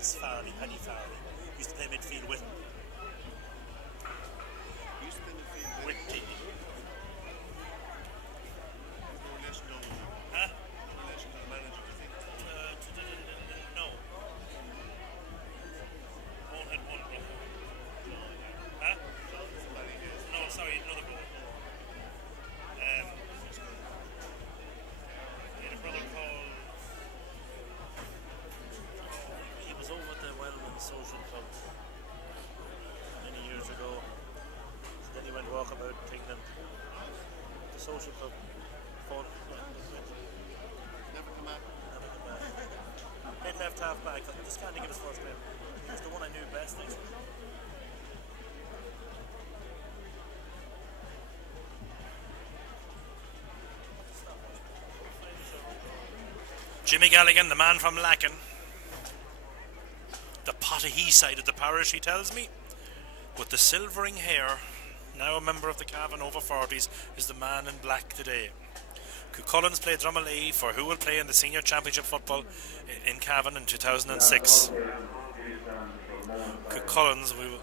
was Farley, Paddy Farley. Used to play midfield with him. With T. Huh? No. One had one brother. Huh? No, sorry, another brother. He had a brother called. He was over at the Wellman Social Club many years ago. So then he went walkabout England. The Social Club. Never come out. Played left half back. I just can't think of his first name. He was the one I knew best, actually. Jimmy Galligan, the man from Lacken. The Potahee side of the parish, he tells me. With the silvering hair, now a member of the Cavan over 40s, is the man in black today. Cuchulainns played Drumalee for who will play in the Senior Championship football in Cavan in 2006. Cuchulainns, we will...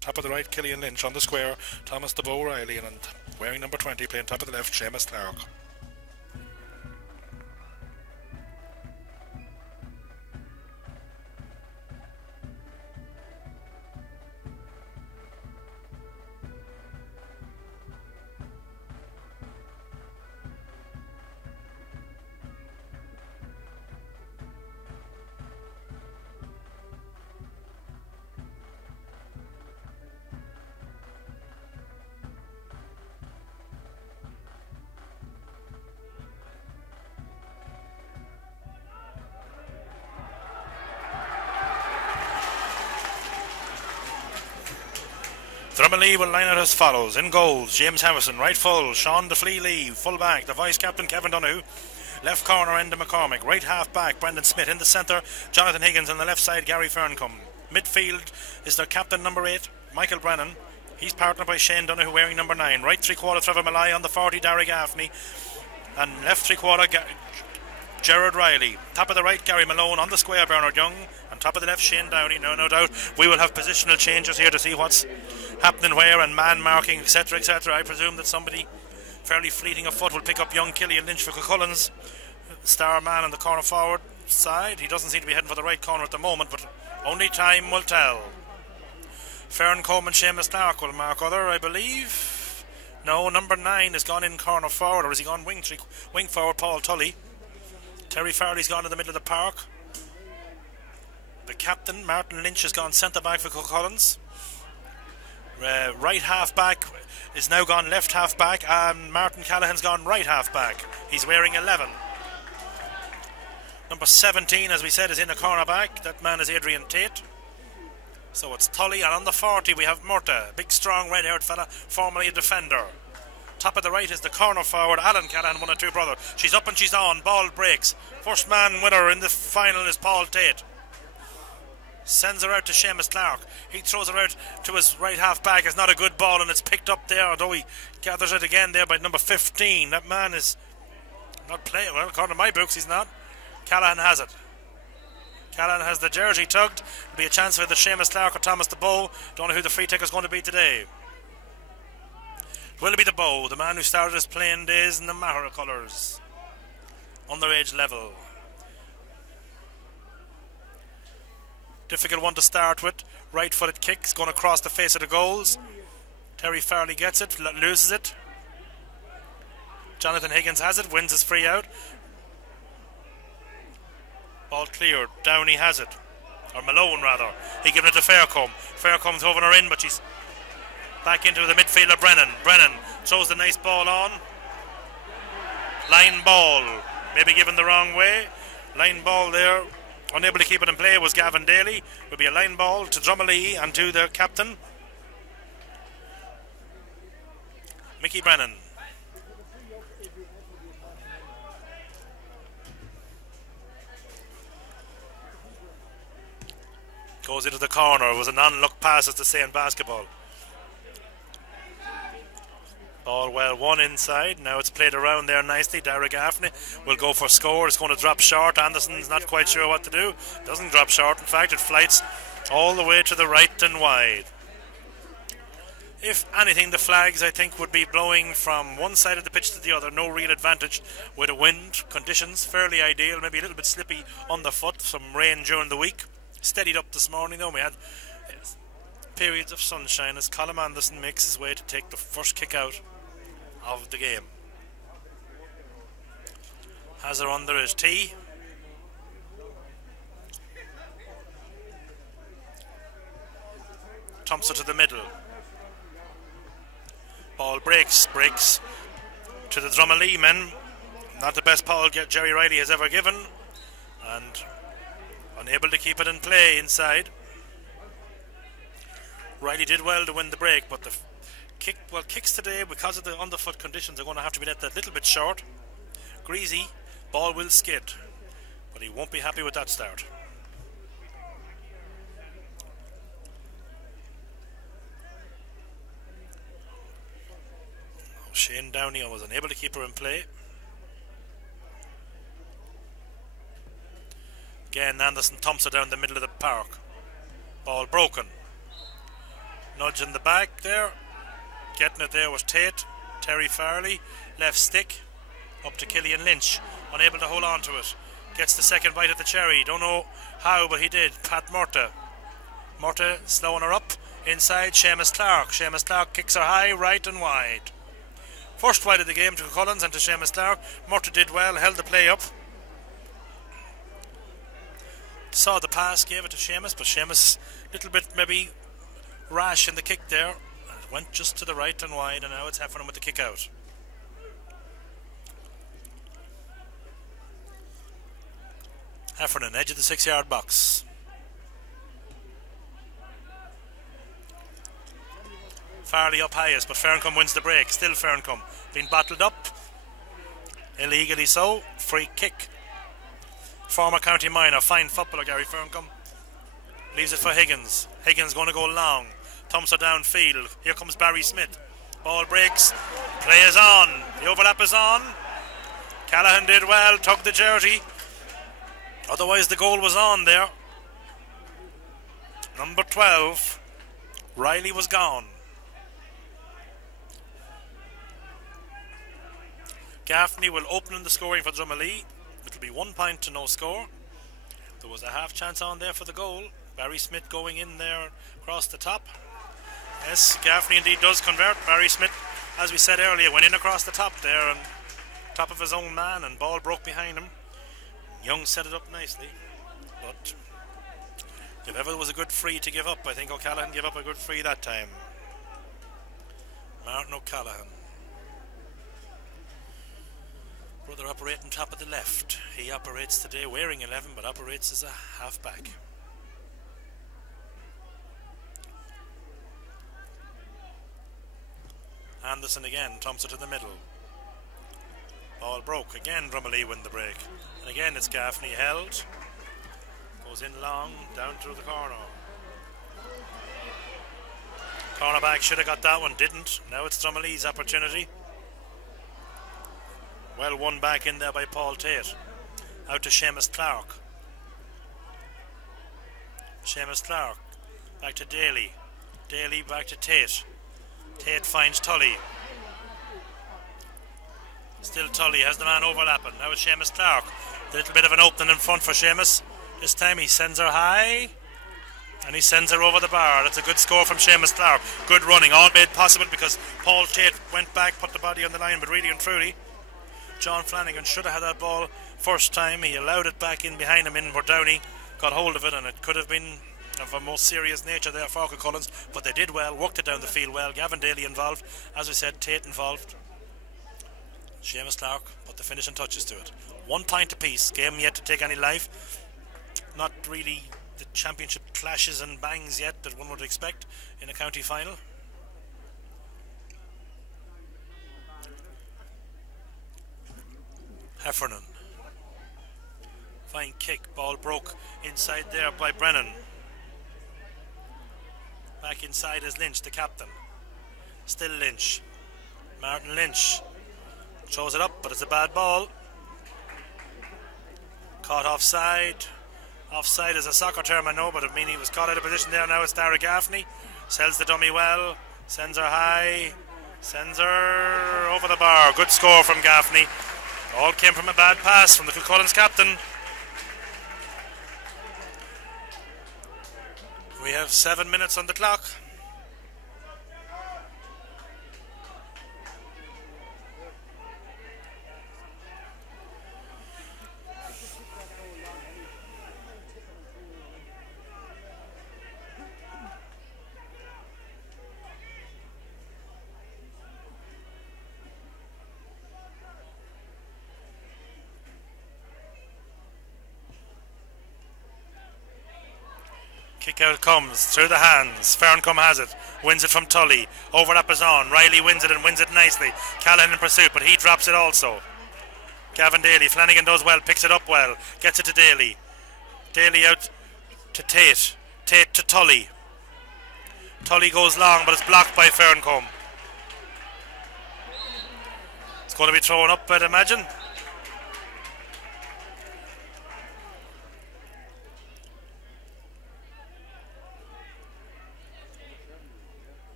Top of the right, Killian Lynch. On the square, Thomas the Bow O'Reilly, and wearing number 20, playing top of the left, Seamus Clark. Drumalee will line out as follows. In goals, James Harrison. Right full, Sean DeFlea Lee. Full back, the vice-captain Kevin Donoghue. Left corner, Enda McCormick. Right half-back, Brendan Smith. In the centre, Jonathan Higgins. On the left side, Gary Ferncombe. Midfield is their captain, number 8, Michael Brennan. He's partnered by Shane Donoghue, wearing number 9. Right three-quarter, Trevor Malloy. On the 40, Derek Gaffney. And left three-quarter, Gerard Riley. Top of the right, Gary Malone. On the square, Bernard Young. And top of the left, Shane Downey. No doubt we will have positional changes here to see what's happening where, and man marking, etc, etc. I presume that somebody fairly fleeting of foot will pick up young Killian Lynch for Cuchulainns, star man on the corner forward side. He doesn't seem to be heading for the right corner at the moment, but only time will tell. Ferncombe and Seamus Clark will mark other, I believe. No, number 9 has gone in corner forward, or has he gone wing forward? Paul Tully. Terry Farley's gone in the middle of the park. The captain, Martin Lynch, has gone centre back for Cuchulainns. Right half back is now gone left half back, and Martin Callahan's gone right half back. He's wearing 11. Number 17, as we said, is in the corner back. That man is Adrian Tate. So it's Tully, and on the 40 we have Murta, big strong red haired fella, formerly a defender. Top of the right is the corner forward, Alan Callahan, one of two brother. She's up and she's on, ball breaks. First man winner in the final is Paul Tate. Sends her out to Seamus Clark. He throws her out to his right half back. It's not a good ball, and it's picked up there, although he gathers it again there by number 15. That man is not playing well, according to my books he's not. Callahan has it. Callahan has the jersey tugged. It'll be a chance for the Seamus Clark or Thomas the Bow. Don't know who the free taker is going to be today. Will it be the Bow, the man who started his playing days in the Mahara colours, underage level? Difficult one to start with. Right footed kicks going across the face of the goals. Terry Farley gets it, loses it. Jonathan Higgins has it, wins his free out. Ball cleared. Downey has it, or Malone rather. He gives it to Faircombe. Faircombe's over her in, but she's back into the midfielder Brennan. Brennan throws the nice ball on. Line ball, maybe given the wrong way. Line ball there. Unable to keep it in play was Gavin Daly. Will be a line ball to Drumalee and to the captain, Mickey Brennan. Goes into the corner. It was a non-look pass, as to say in basketball. Ball well won inside. Now it's played around there nicely. Derek Breffni will go for score. It's going to drop short. Anderson's not quite sure what to do. Doesn't drop short. In fact, it flights all the way to the right and wide. If anything, the flags, I think, would be blowing from one side of the pitch to the other. No real advantage with the wind. Conditions fairly ideal. Maybe a little bit slippy underfoot. Some rain during the week. Steadied up this morning, though. We had periods of sunshine as Colm Anderson makes his way to take the first kick out of the game. Has her under his tee. Thompson to the middle. Ball breaks to the Drumalee men. Not the best ball Jerry Riley has ever given, and unable to keep it in play inside. Riley did well to win the break, but the kicks today, because of the underfoot conditions, are going to have to be let that little bit short. Greasy, ball will skid, but he won't be happy with that start. Shane Downey was unable to keep her in play. Again, Anderson thumps her down the middle of the park. Ball broken. Nudge in the back there. Getting it there was Terry Farley. Left stick. Up to Killian Lynch. Unable to hold on to it. Gets the second bite of the cherry. Don't know how, but he did. Pat Murta. Murta slowing her up. Inside, Seamus Clark. Seamus Clark kicks her high, right and wide. First wide of the game to Cuchulainns and to Seamus Clark. Murta did well, held the play up. Saw the pass, gave it to Seamus, but Seamus a little bit maybe rash in the kick there. It went just to the right and wide, and now it's Heffernan with the kick out. Heffernan, edge of the 6-yard box. Farley up highest, but Ferncombe wins the break. Still Ferncombe being battled up. Illegally so. Free kick. Former county minor, fine footballer Gary Ferncombe. Leaves it for Higgins. Higgins going to go long. Thumps her downfield. Here comes Barry Smith. Ball breaks. Play is on. The overlap is on. Callahan did well. Tugged the jersey. Otherwise the goal was on there. Number 12. Riley was gone. Gaffney will open in the scoring for Drumalee. It'll be 1 point to no score. There was a half chance on there for the goal. Barry Smith going in there across the top. Yes, Gaffney indeed does convert. Barry Smith, as we said earlier, went in across the top there and top of his own man, and ball broke behind him. Young set it up nicely, but if ever there was a good free to give up, I think O'Callaghan gave up a good free that time. Martin O'Callaghan. Brother operating top of the left. He operates today wearing 11, but operates as a half-back. Anderson again, Thompson to the middle. Ball broke. Again, Drumalee win the break. And again, it's Gaffney held. Goes in long, down through the corner. Cornerback should have got that one, didn't. Now it's Drumalee's opportunity. Well won back in there by Paul Tate. Out to Seamus Clark. Seamus Clark. Back to Daly. Daly back to Tate. Tate finds Tully. Still Tully has the man overlapping. Now it's Seamus Clark. A little bit of an opening in front for Seamus. This time he sends her high. And he sends her over the bar. That's a good score from Seamus Clark. Good running. All made possible because Paul Tate went back, put the body on the line, but really and truly, John Flanagan should have had that ball first time. He allowed it back in behind him in where Downey got hold of it, and it could have been of a most serious nature there for Cuchulainns, but they did well, worked it down the field well. Gavin Daly involved, as we said, Tate involved. Seamus Clark put the finishing touches to it. 1 point apiece, game yet to take any life. Not really the championship clashes and bangs yet that one would expect in a county final. Heffernan. Fine kick, ball broke inside there by Brennan. Back inside is Lynch, the captain. Still Lynch. Martin Lynch throws it up, but it's a bad ball. Caught offside. Offside is a soccer term, I know, but I mean he was caught out of position there. Now it's Dara Gaffney. Sells the dummy well. Sends her high. Sends her over the bar. Good score from Gaffney. All came from a bad pass from the Cuchulainns captain. We have 7 minutes on the clock. Kick out comes through the hands. Ferncombe has it. Wins it from Tully. Overlap is on. Riley wins it and wins it nicely. Callahan in pursuit, but he drops it also. Gavin Daly. Flanagan does well. Picks it up well. Gets it to Daly. Daly out to Tate. Tate to Tully. Tully goes long, but it's blocked by Ferncombe. It's going to be thrown up, I'd imagine.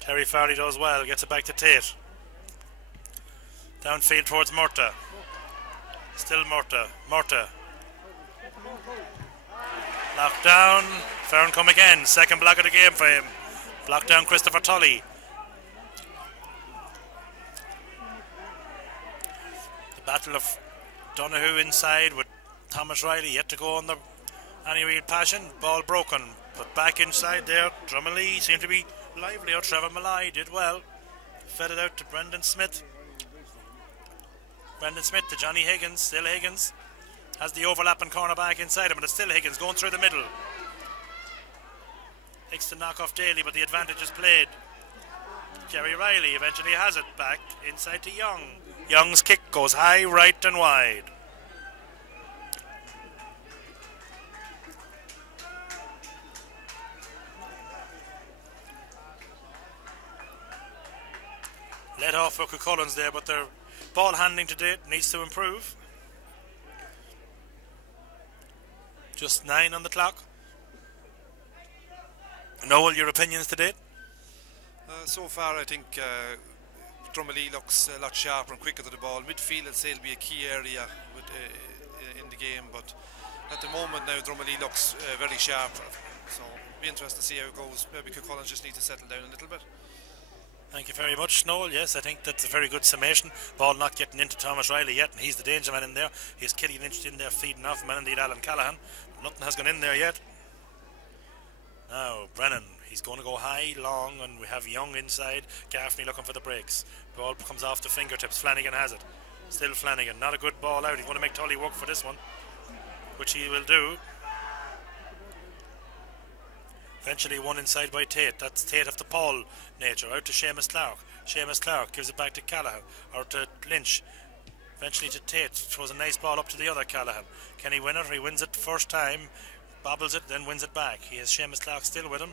Terry Farley does well, gets it back to Tate. Downfield towards Murta. Still Murta. Murta. Locked down. Ferncombe again. Second block of the game for him. Blocked down Christopher Tully. The battle of Donoghue inside with Thomas Riley yet to go on the any real passion. Ball broken. But back inside there. Drumalee seemed to be lively. Trevor Malloy did well. Fed it out to Brendan Smith. Brendan Smith to Johnny Higgins. Still Higgins. Has the overlapping corner back inside him, but it's still Higgins going through the middle. Takes the knock off Daly, but the advantage is played. Jerry Riley eventually has it back inside to Young. Young's kick goes high, right and wide. Let off for Cuchulainns there, but their ball handling to date needs to improve. Just 9 on the clock. Noel, your opinions to date? So far, I think Drumalee looks a lot sharper and quicker to the ball. Midfield, I'd say, will be a key area with, in the game, but at the moment now, Drumalee looks very sharp. So, be interested to see how it goes. Maybe Cuchulainns just need to settle down a little bit. Thank you very much, Noel. Yes, I think that's a very good summation. Ball not getting into Thomas Riley yet, and he's the danger man in there. He's Killian Lynch in there feeding off him, and indeed Alan Callahan. Nothing has gone in there yet. Now, Brennan, he's going to go high, long, and we have Young inside. Gaffney looking for the breaks. Ball comes off the fingertips. Flanagan has it. Still Flanagan. Not a good ball out. He's going to make Tully work for this one, which he will do. Eventually won inside by Tate. That's Tate of the Paul nature. Out to Seamus Clark. Seamus Clark gives it back to Callahan. Or to Lynch. Eventually to Tate. Throws a nice ball up to the other Callahan. Can he win it? He wins it first time. Bobbles it, then wins it back. He has Seamus Clark still with him.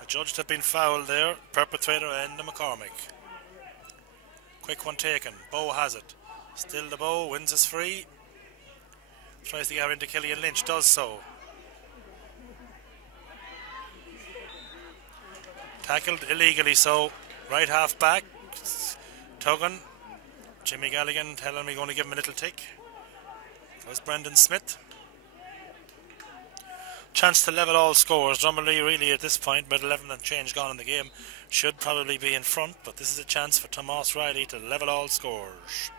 Adjudged had been fouled there. Perpetrator and the McCormick. Quick one taken. Bow has it. Still the Bow. Wins us free. Tries to get her into Killian Lynch. Does so. Tackled illegally, so right half back. Tugging. Jimmy Galligan telling me going to give him a little tick. That was Brendan Smith. Chance to level all scores. Drumalee really at this point, about 11 and change gone in the game, should probably be in front, but this is a chance for Tomas Riley to level all scores.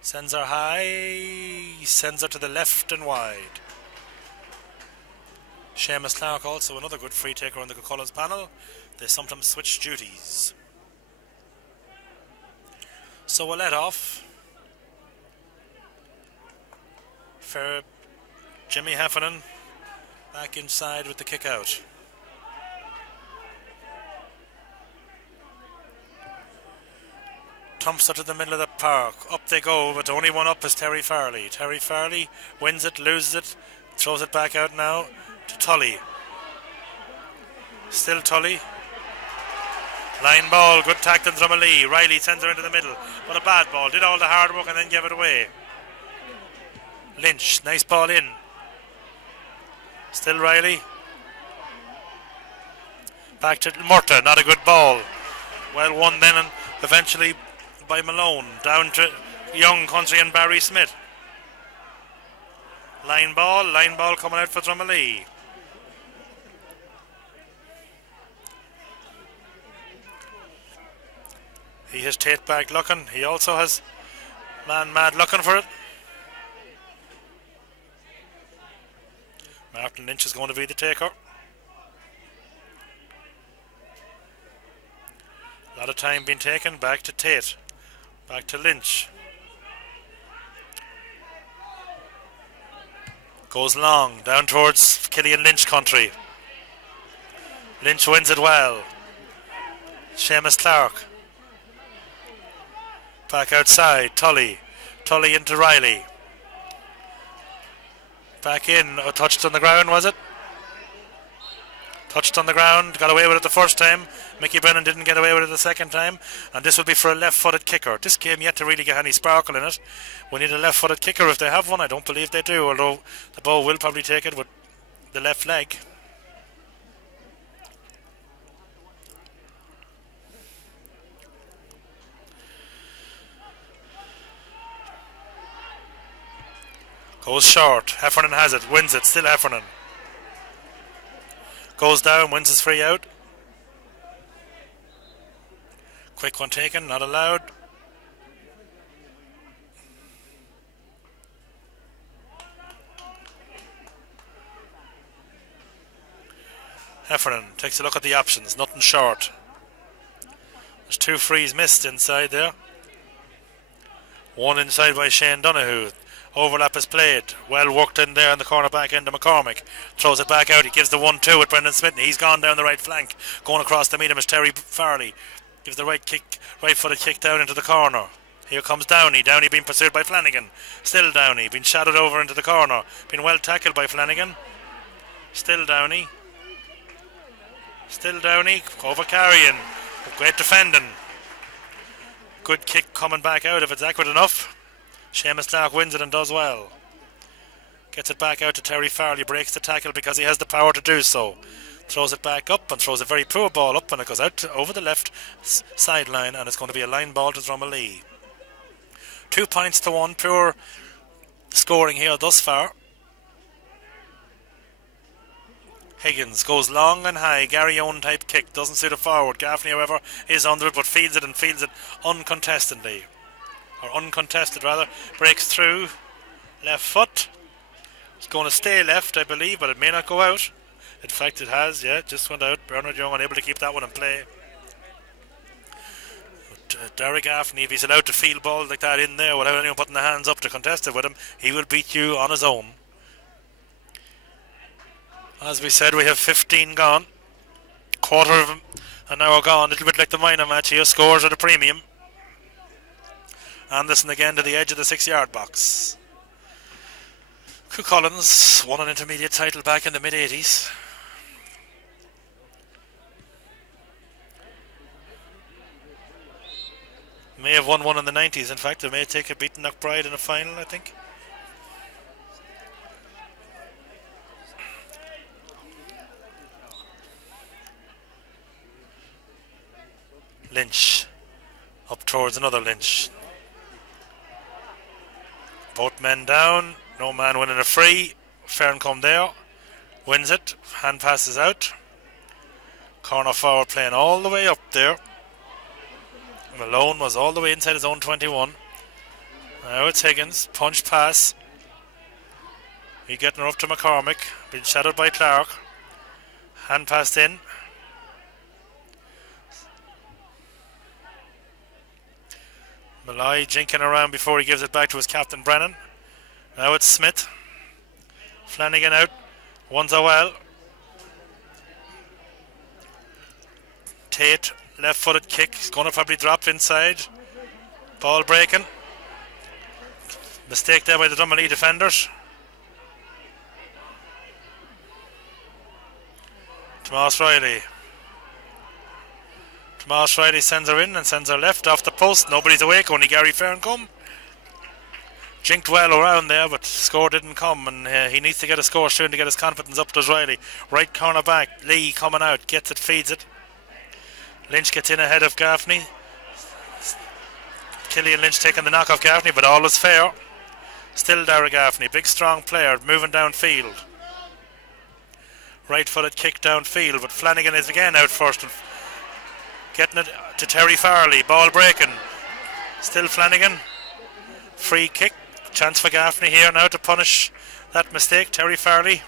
Sends her high, sends her to the left and wide. Seamus Clark also another good free taker on the Cuchulainns panel. They sometimes switch duties. So we'll let off for Jimmy Heffernan back inside with the kick out. Thumps her to the middle of the park. Up they go, but only one up is Terry Farley. Terry Farley wins it, loses it. Throws it back out now to Tully. Still Tully. Line ball, good tackle from Drumalee. Riley sends her into the middle. But a bad ball. Did all the hard work and then gave it away. Lynch, nice ball in. Still Riley. Back to Murta, not a good ball. Well won then and eventually by Malone. Down to Young Country and Barry Smith. Line ball coming out for Drumalee. He has Tate back looking. He also has man mad looking for it. Martin Lynch is going to be the taker. A lot of time being taken. Back to Tate. Back to Lynch. Goes long. Down towards Killian Lynch country. Lynch wins it well. Seamus Clark. Back outside. Tully. Tully into Riley. Back in. Oh, touched on the ground, was it? Touched on the ground. Got away with it the first time. Mickey Brennan didn't get away with it the second time. And this will be for a left-footed kicker. This game yet to really get any sparkle in it. We need a left-footed kicker if they have one. I don't believe they do, although the Bow will probably take it with the left leg. Goes short. Heffernan has it. Wins it. Still Heffernan. Goes down. Wins his free out. Quick one taken. Not allowed. Heffernan takes a look at the options. Nothing short. There's two frees missed inside there. One inside by Shane Donoghue. Overlap is played. Well worked in there in the corner back end of McCormick. Throws it back out. He gives the 1-2 with Brendan Smith. He's gone down the right flank. Going across to meet him is Terry Farley. Gives the right footed kick down into the corner. Here comes Downey. Downey being pursued by Flanagan. Still Downey. Being shadowed over into the corner. Been well tackled by Flanagan. Still Downey. Still Downey. Over carrying. Great defending. Good kick coming back out if it's accurate enough. Seamus Clark wins it and does well. Gets it back out to Terry Farley. Breaks the tackle because he has the power to do so. Throws it back up and throws a very poor ball up and it goes out over the left sideline and it's going to be a line ball to Drumalee. 2 points to 1. Poor scoring here thus far. Higgins goes long and high. Gary Owen type kick. Doesn't suit it forward. Gaffney, however, is under it but fields it and fields it uncontestedly. Or uncontested rather. Breaks through. Left foot. It's going to stay left, I believe, but it may not go out. In fact, it has, yeah, just went out. Bernard Young unable to keep that one in play. But Derek Gaffney, if he's allowed to field ball like that in there without anyone putting the hands up to contest it with him, he will beat you on his own. As we said, we have 15 gone. Quarter of an hour gone. A little bit like the minor match here. Scores at a premium. Anderson again to the edge of the 6-yard box. Cuchulainns won an intermediate title back in the mid-80s. May have won one in the 90s. In fact, they may take a beaten Knockbride in a final, I think. Lynch. Up towards another Lynch. Both men down. No man winning a free. Ferncombe there. Wins it. Hand passes out. Corner forward playing all the way up there. Malone was all the way inside his own 21. Now it's Higgins. Punch pass. He getting her up to McCormick. Being shadowed by Clark. Hand passed in. Malloy jinking around before he gives it back to his captain Brennan. Now it's Smith. Flanagan out. One's a well. Tate, left footed kick. He's going to probably drop inside. Ball breaking. Mistake there by the Drumalee defenders. Tomas Riley. Tomas Riley sends her in and sends her left off the post. Nobody's awake, only Gary Farron come. Jinked well around there, but score didn't come, and he needs to get a score soon to get his confidence up. Does Riley. Right corner back. Lee coming out. Gets it, feeds it. Lynch gets in ahead of Gaffney. Killian Lynch taking the knock off Gaffney, but all is fair. Still Dara Gaffney, big strong player, moving downfield. Right footed kick downfield, but Flanagan is again out first. And getting it to Terry Farley, ball breaking. Still Flanagan. Free kick, chance for Gaffney here now to punish that mistake. Terry Farley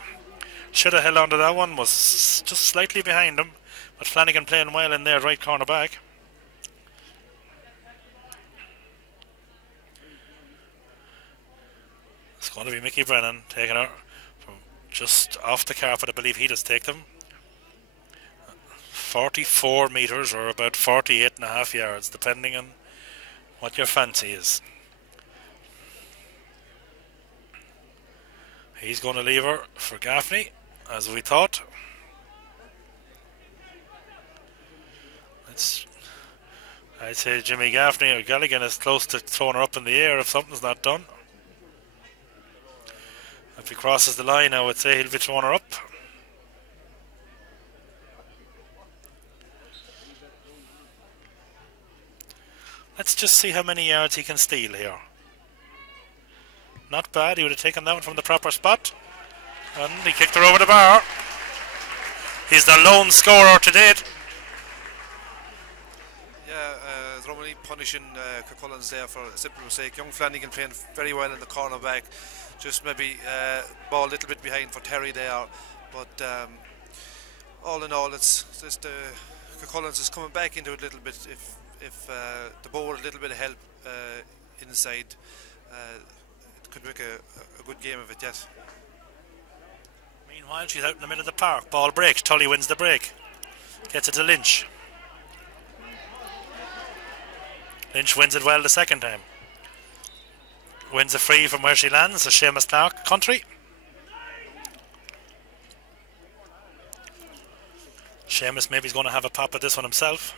should have held on to that one, was just slightly behind him. But Flanagan playing well in there, right corner back. It's going to be Mickey Brennan taking her from just off the carpet. I believe he does take them. 44 metres or about 48.5 yards, depending on what your fancy is. He's going to leave her for Gaffney, as we thought. I'd say Jimmy Gaffney or Galligan is close to throwing her up in the air if something's not done. If he crosses the line, I would say he'll be throwing her up. Let's just see how many yards he can steal here. Not bad, he would have taken that one from the proper spot. And he kicked her over the bar. He's the lone scorer to date. Yeah, Drumalee punishing Cuchulainns there for a simple mistake. Young Flanagan playing very well in the corner back. Just maybe ball a little bit behind for Terry there. But all in all, it's just Cuchulainns is coming back into it a little bit. If the ball a little bit of help inside, it could make a good game of it, yes. Meanwhile, she's out in the middle of the park. Ball breaks. Tully wins the break. Gets it to Lynch. Lynch wins it well the second time. Wins a free from where she lands. A Seamus Clark country. Seamus maybe is going to have a pop at this one himself.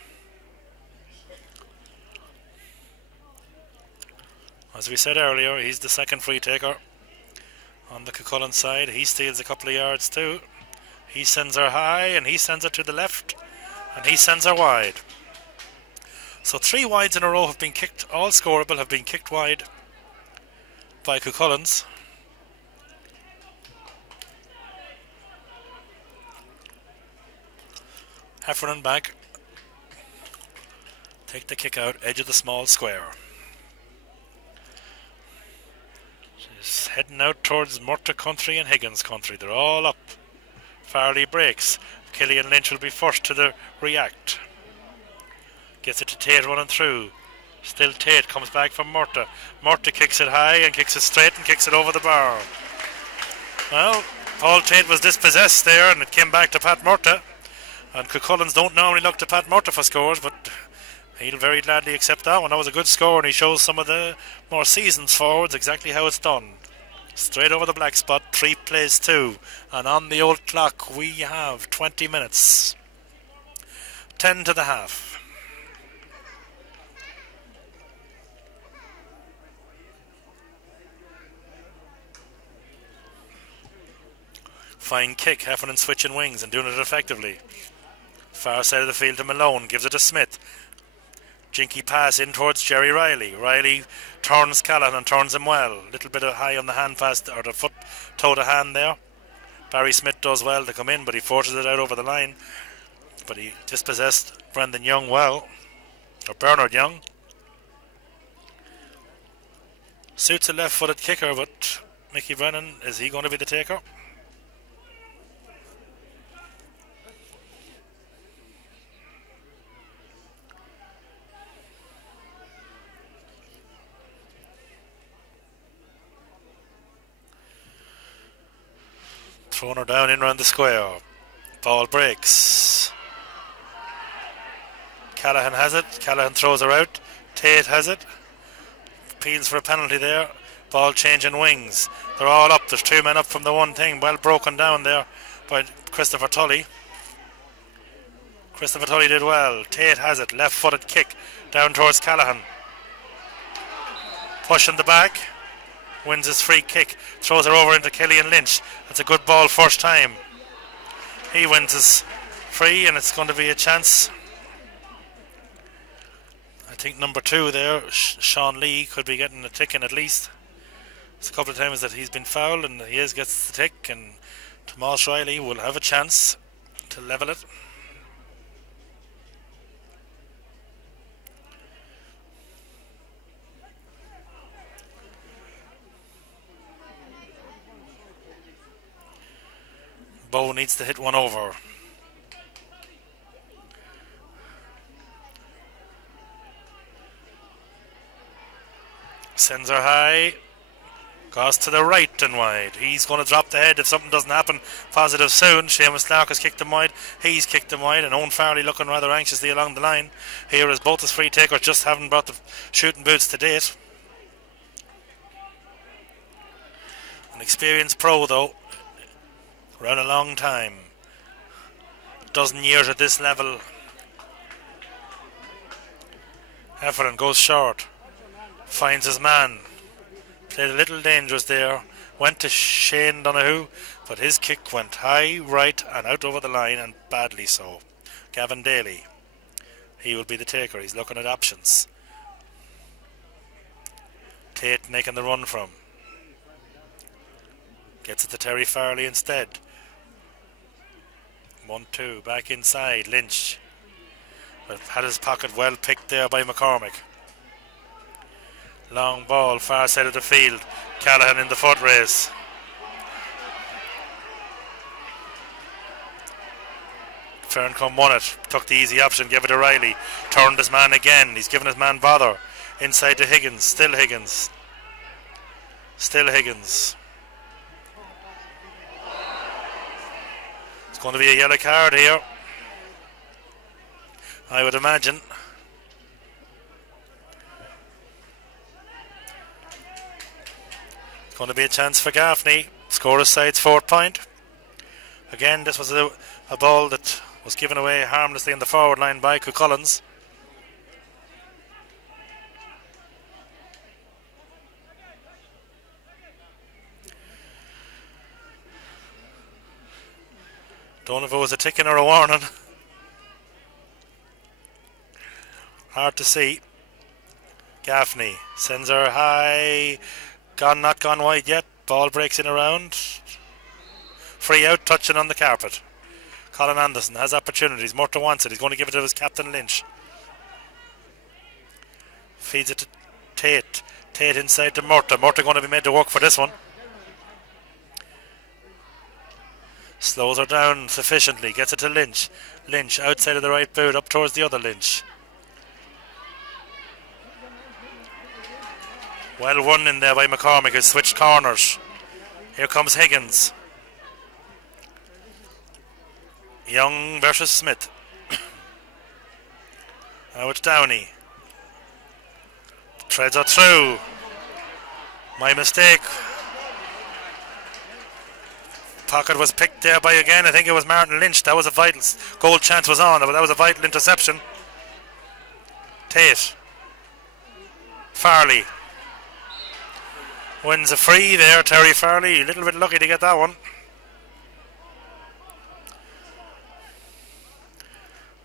As we said earlier, he's the second free taker on the Cuchulainns side. He steals a couple of yards too. He sends her high and he sends her to the left and he sends her wide. So 3 wides in a row have been kicked, all scoreable have been kicked wide by Cuchulainns. Heffernan back. Take the kick out, edge of the small square. She's heading out towards Murta country and Higgins country. They're all up. Farley breaks. Killian Lynch will be first to the react. Gets it to Tate running through. Still Tate comes back from Murta. Murta kicks it high and kicks it straight and kicks it over the bar. Well, Paul Tate was dispossessed there and it came back to Pat Murta. And Cuchulainns don't normally look to Pat Murta for scores, but he'll very gladly accept that one. That was a good score and he shows some of the more seasoned forwards exactly how it's done. Straight over the black spot, 3 plays 2. And on the old clock we have 20 minutes. 10 to the half. Fine kick, Heffernan switching wings and doing it effectively. Far side of the field to Malone, gives it to Smith. Jinky pass in towards Jerry Riley. Riley turns Callahan and turns him well. Little bit of high on the hand pass, or the foot toe to hand there. Barry Smith does well to come in, but he forces it out over the line. But he dispossessed Brendan Young well, or Bernard Young. Suits a left-footed kicker, but Mickey Brennan, is he going to be the taker? Throwing her down in round the square. Ball breaks. Callahan has it. Callahan throws her out. Tate has it. Appeals for a penalty there. Ball changing wings. They're all up. There's 2 men up from the one thing. Well broken down there by Christopher Tully. Christopher Tully did well. Tate has it. Left-footed kick down towards Callahan. Pushing the back. Wins his free kick. Throws her over into Killian Lynch. That's a good ball first time. He wins his free, and it's going to be a chance. I think number 2 there, Sean Lee, could be getting a tick in at least. It's a couple of times that he's been fouled, and he gets the tick, and Tomas Riley will have a chance to level it. Bow needs to hit one over. Sends her high. Goes to the right and wide. He's going to drop the head if something doesn't happen positive soon. Seamus Clark has kicked him wide. He's kicked him wide. And Owen Farley looking rather anxiously along the line. Here is both his free takers just haven't brought the shooting boots to date. An experienced pro though. Around a long time. A dozen years at this level. Heffernan goes short. Finds his man. Played a little dangerous there. Went to Shane Donoghue, but his kick went high, right, and out over the line, and badly so. Gavin Daly. He will be the taker. He's looking at options. Tate making the run from. Gets it to Terry Farley instead. 1-2. Back inside. Lynch. But had his pocket well picked there by McCormick. Long ball, far side of the field. Callahan in the foot race. Ferncombe won it. Took the easy option, gave it to Riley. Turned his man again. He's given his man bother. Inside to Higgins. Still Higgins. Still Higgins. It's going to be a yellow card here, I would imagine. It's going to be a chance for Gaffney. Score his side's 4th point. Again, this was a ball that was given away harmlessly in the forward line by Cuchulainns. Don't know if it was a ticking or a warning. Hard to see. Gaffney sends her high. Not gone wide yet. Ball breaks in around. Free out, touching on the carpet. Colin Anderson has opportunities. Murta wants it. He's going to give it to his captain Lynch. Feeds it to Tate. Tate inside to Murta. Murta going to be made to work for this one. Slows her down sufficiently. Gets it to Lynch. Lynch outside of the right boot. Up towards the other Lynch. Well won in there by McCormick, who switched corners. Here comes Higgins. Young versus Smith. Now it's Downey. Treads her through. My mistake. Pocket was picked there by again. I think it was Martin Lynch. That was a vital goal chance was on, but that was a vital interception. Tate. Farley. Wins a free there, Terry Farley. A little bit lucky to get that one.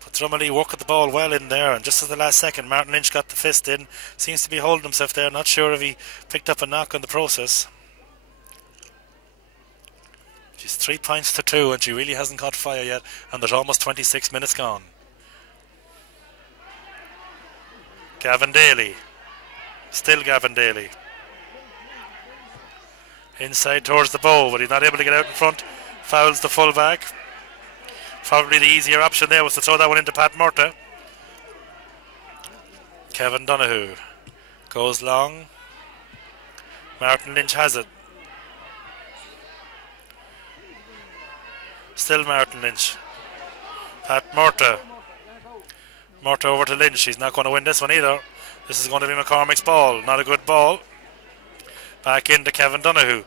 But Drumalee worked the ball well in there, and just at the last second, Martin Lynch got the fist in. Seems to be holding himself there. Not sure if he picked up a knock in the process. She's 3 points to 2, and she really hasn't caught fire yet, and there's almost 26 minutes gone. Gavin Daly. Still Gavin Daly. Inside towards the bow, but he's not able to get out in front. Fouls the fullback. Probably the easier option there was to throw that one into Pat Murta. Kevin Donoghue goes long. Martin Lynch has it. Still Martin Lynch. Pat Murta. Murta over to Lynch. He's not going to win this one either. This is going to be McCormick's ball. Not a good ball. Back into Kevin Donoghue.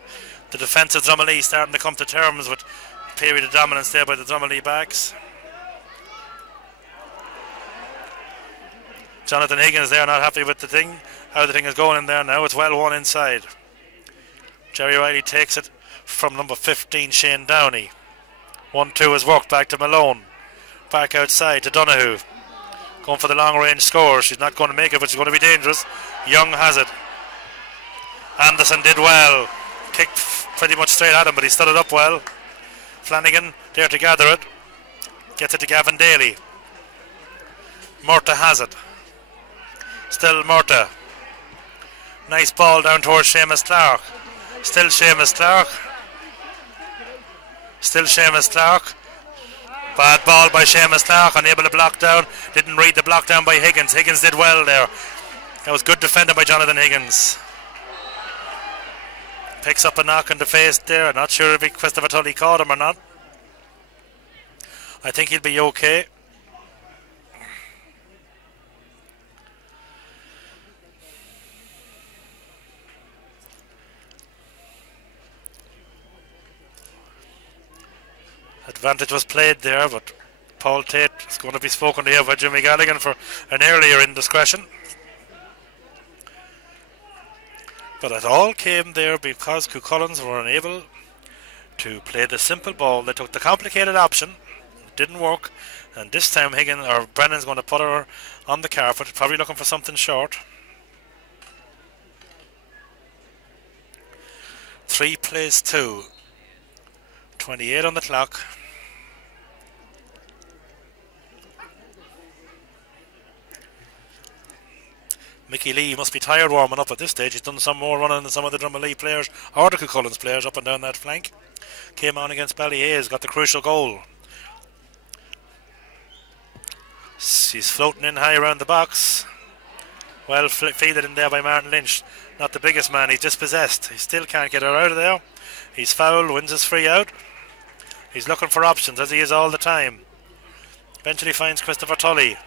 The defensive Drumalee starting to come to terms with a period of dominance there by the Drumalee backs. Jonathan Higgins there, not happy with the thing, how the thing is going in there now. It's well won inside. Jerry Riley takes it from number 15, Shane Downey. 1-2 is worked back to Malone. Back outside to Donoghue. Going for the long range score. She's not going to make it, but she's going to be dangerous. Young has it. Anderson did well. Kicked pretty much straight at him, but he stood it up well. Flanagan there to gather it. Gets it to Gavin Daly. Murta has it. Still Murta. Nice ball down towards Seamus Clark. Still Seamus Clark. Still Seamus Clark. Bad ball by Seamus Clark, unable to block down. Didn't read the block down by Higgins. Higgins did well there. That was good defending by Jonathan Higgins. Picks up a knock in the face there. Not sure if Christopher Tully caught him or not. I think he'll be okay. Advantage was played there, but Paul Tate is going to be spoken to here by Jimmy Galligan for an earlier indiscretion. But it all came there because Cuchulainns were unable to play the simple ball. They took the complicated option. It didn't work. And this time Higgins or Brennan's going to put her on the carpet, probably looking for something short. 3 plays 2. 28 on the clock. Mickey Lee must be tired warming up at this stage. He's done some more running than some of the Drumalee players or the Cuchulainns players up and down that flank. Came on against Ballyhayes, got the crucial goal. He's floating in high around the box. Well fielded in there by Martin Lynch. Not the biggest man, he's dispossessed. He still can't get her out of there. He's fouled, wins his free out. He's looking for options, as he is all the time. Eventually finds Christopher Tully.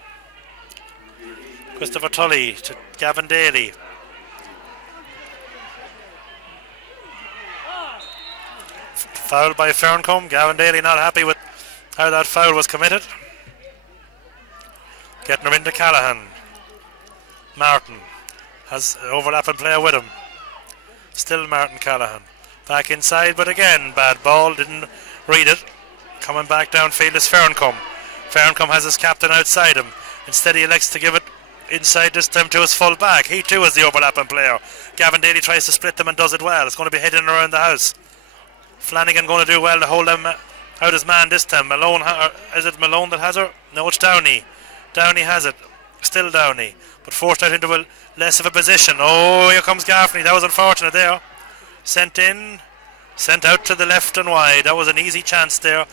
Christopher Tully to Gavin Daly. Fouled by Ferncombe. Gavin Daly not happy with how that foul was committed. Getting her into Callahan. Martin has an overlapping player with him. Still Martin Callahan. Back inside, but again, bad ball. Didn't read it. Coming back downfield is Ferncombe. Ferncombe has his captain outside him. Instead he elects to give it inside this time to his full back. He too is the overlapping player. Gavin Daly tries to split them and does it well. It's going to be heading around the house. Flanagan going to do well to hold them out his man this time. Malone, is it Malone that has her? No, it's Downey. Downey has it. Still Downey, but forced out into a less of a position. Oh, here comes Gaffney. That was unfortunate there. Sent in, sent out to the left and wide. That was an easy chance there.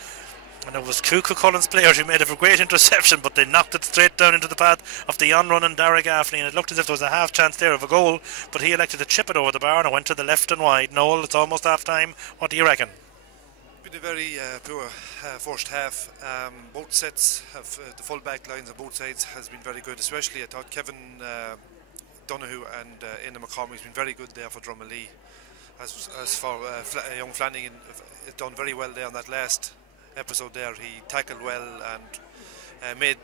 And it was two Cuchulainns players who made a great interception, but they knocked it straight down into the path of the on-running Dara Gaffney, and it looked as if there was a half chance there of a goal, but he elected to chip it over the bar and it went to the left and wide. Noel, it's almost half time. What do you reckon? Been a very poor first half. Both sets have the full back lines on both sides has been very good, especially I thought Kevin Donoghue and Éanna McCormick has been very good there for Drumalee. As for young Flanagan, done very well there on that last episode there. He tackled well and made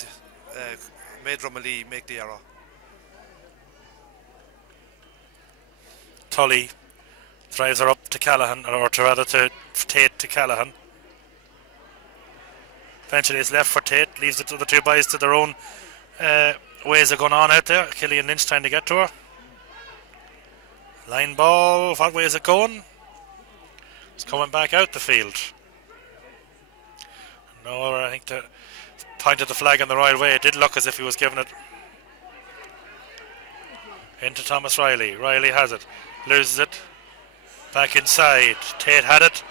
Drumalee make the error. Tully drives her up to Callahan, or rather to Tate to Callahan. Eventually it's left for Tate, leaves it to the two boys to their own ways of going on out there. Killian Lynch trying to get to her. Line ball, what way is it going? It's coming back out the field. No, I think the pointed the flag in the right way. It did look as if he was giving it into Thomas Riley. Riley has it, loses it. Back inside, Tate had it.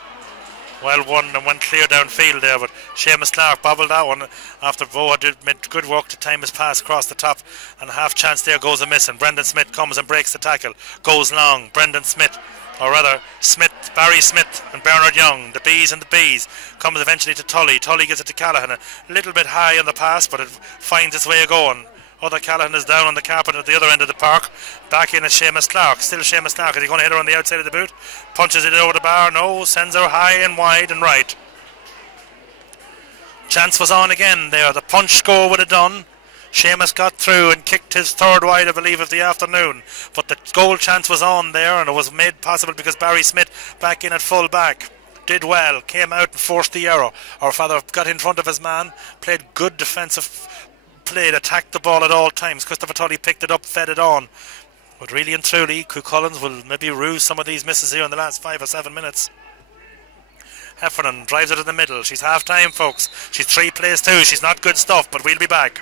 Well won and went clear downfield there, but Seamus Clark bobbled that one after Boa made good work to time his pass across the top, and a half chance there goes a miss, and Brendan Smith comes and breaks the tackle. Goes long, Brendan Smith, or rather Smith, Barry Smith and Bernard Young, the B's and the B's, comes eventually to Tully. Tully gives it to Callahan, a little bit high on the pass, but it finds its way of going. Other Callahan is down on the carpet at the other end of the park. Back in is Seamus Clark. Still Seamus Clark. Is he going to hit her on the outside of the boot? Punches it over the bar. No. Sends her high and wide and right. Chance was on again there. The punch score would have done. Seamus got through and kicked his third wide, I believe, of the afternoon. But the goal chance was on there, and it was made possible because Barry Smith back in at full back. Did well, came out and forced the error. Our father got in front of his man, played good defensive play, attacked the ball at all times. Christopher Tully picked it up, fed it on. But really and truly, Cuchulainns will maybe ruse some of these misses here in the last 5 or 7 minutes. Heffernan drives it in the middle. She's half time, folks. She's 3 plays 2. She's not good stuff, but we'll be back.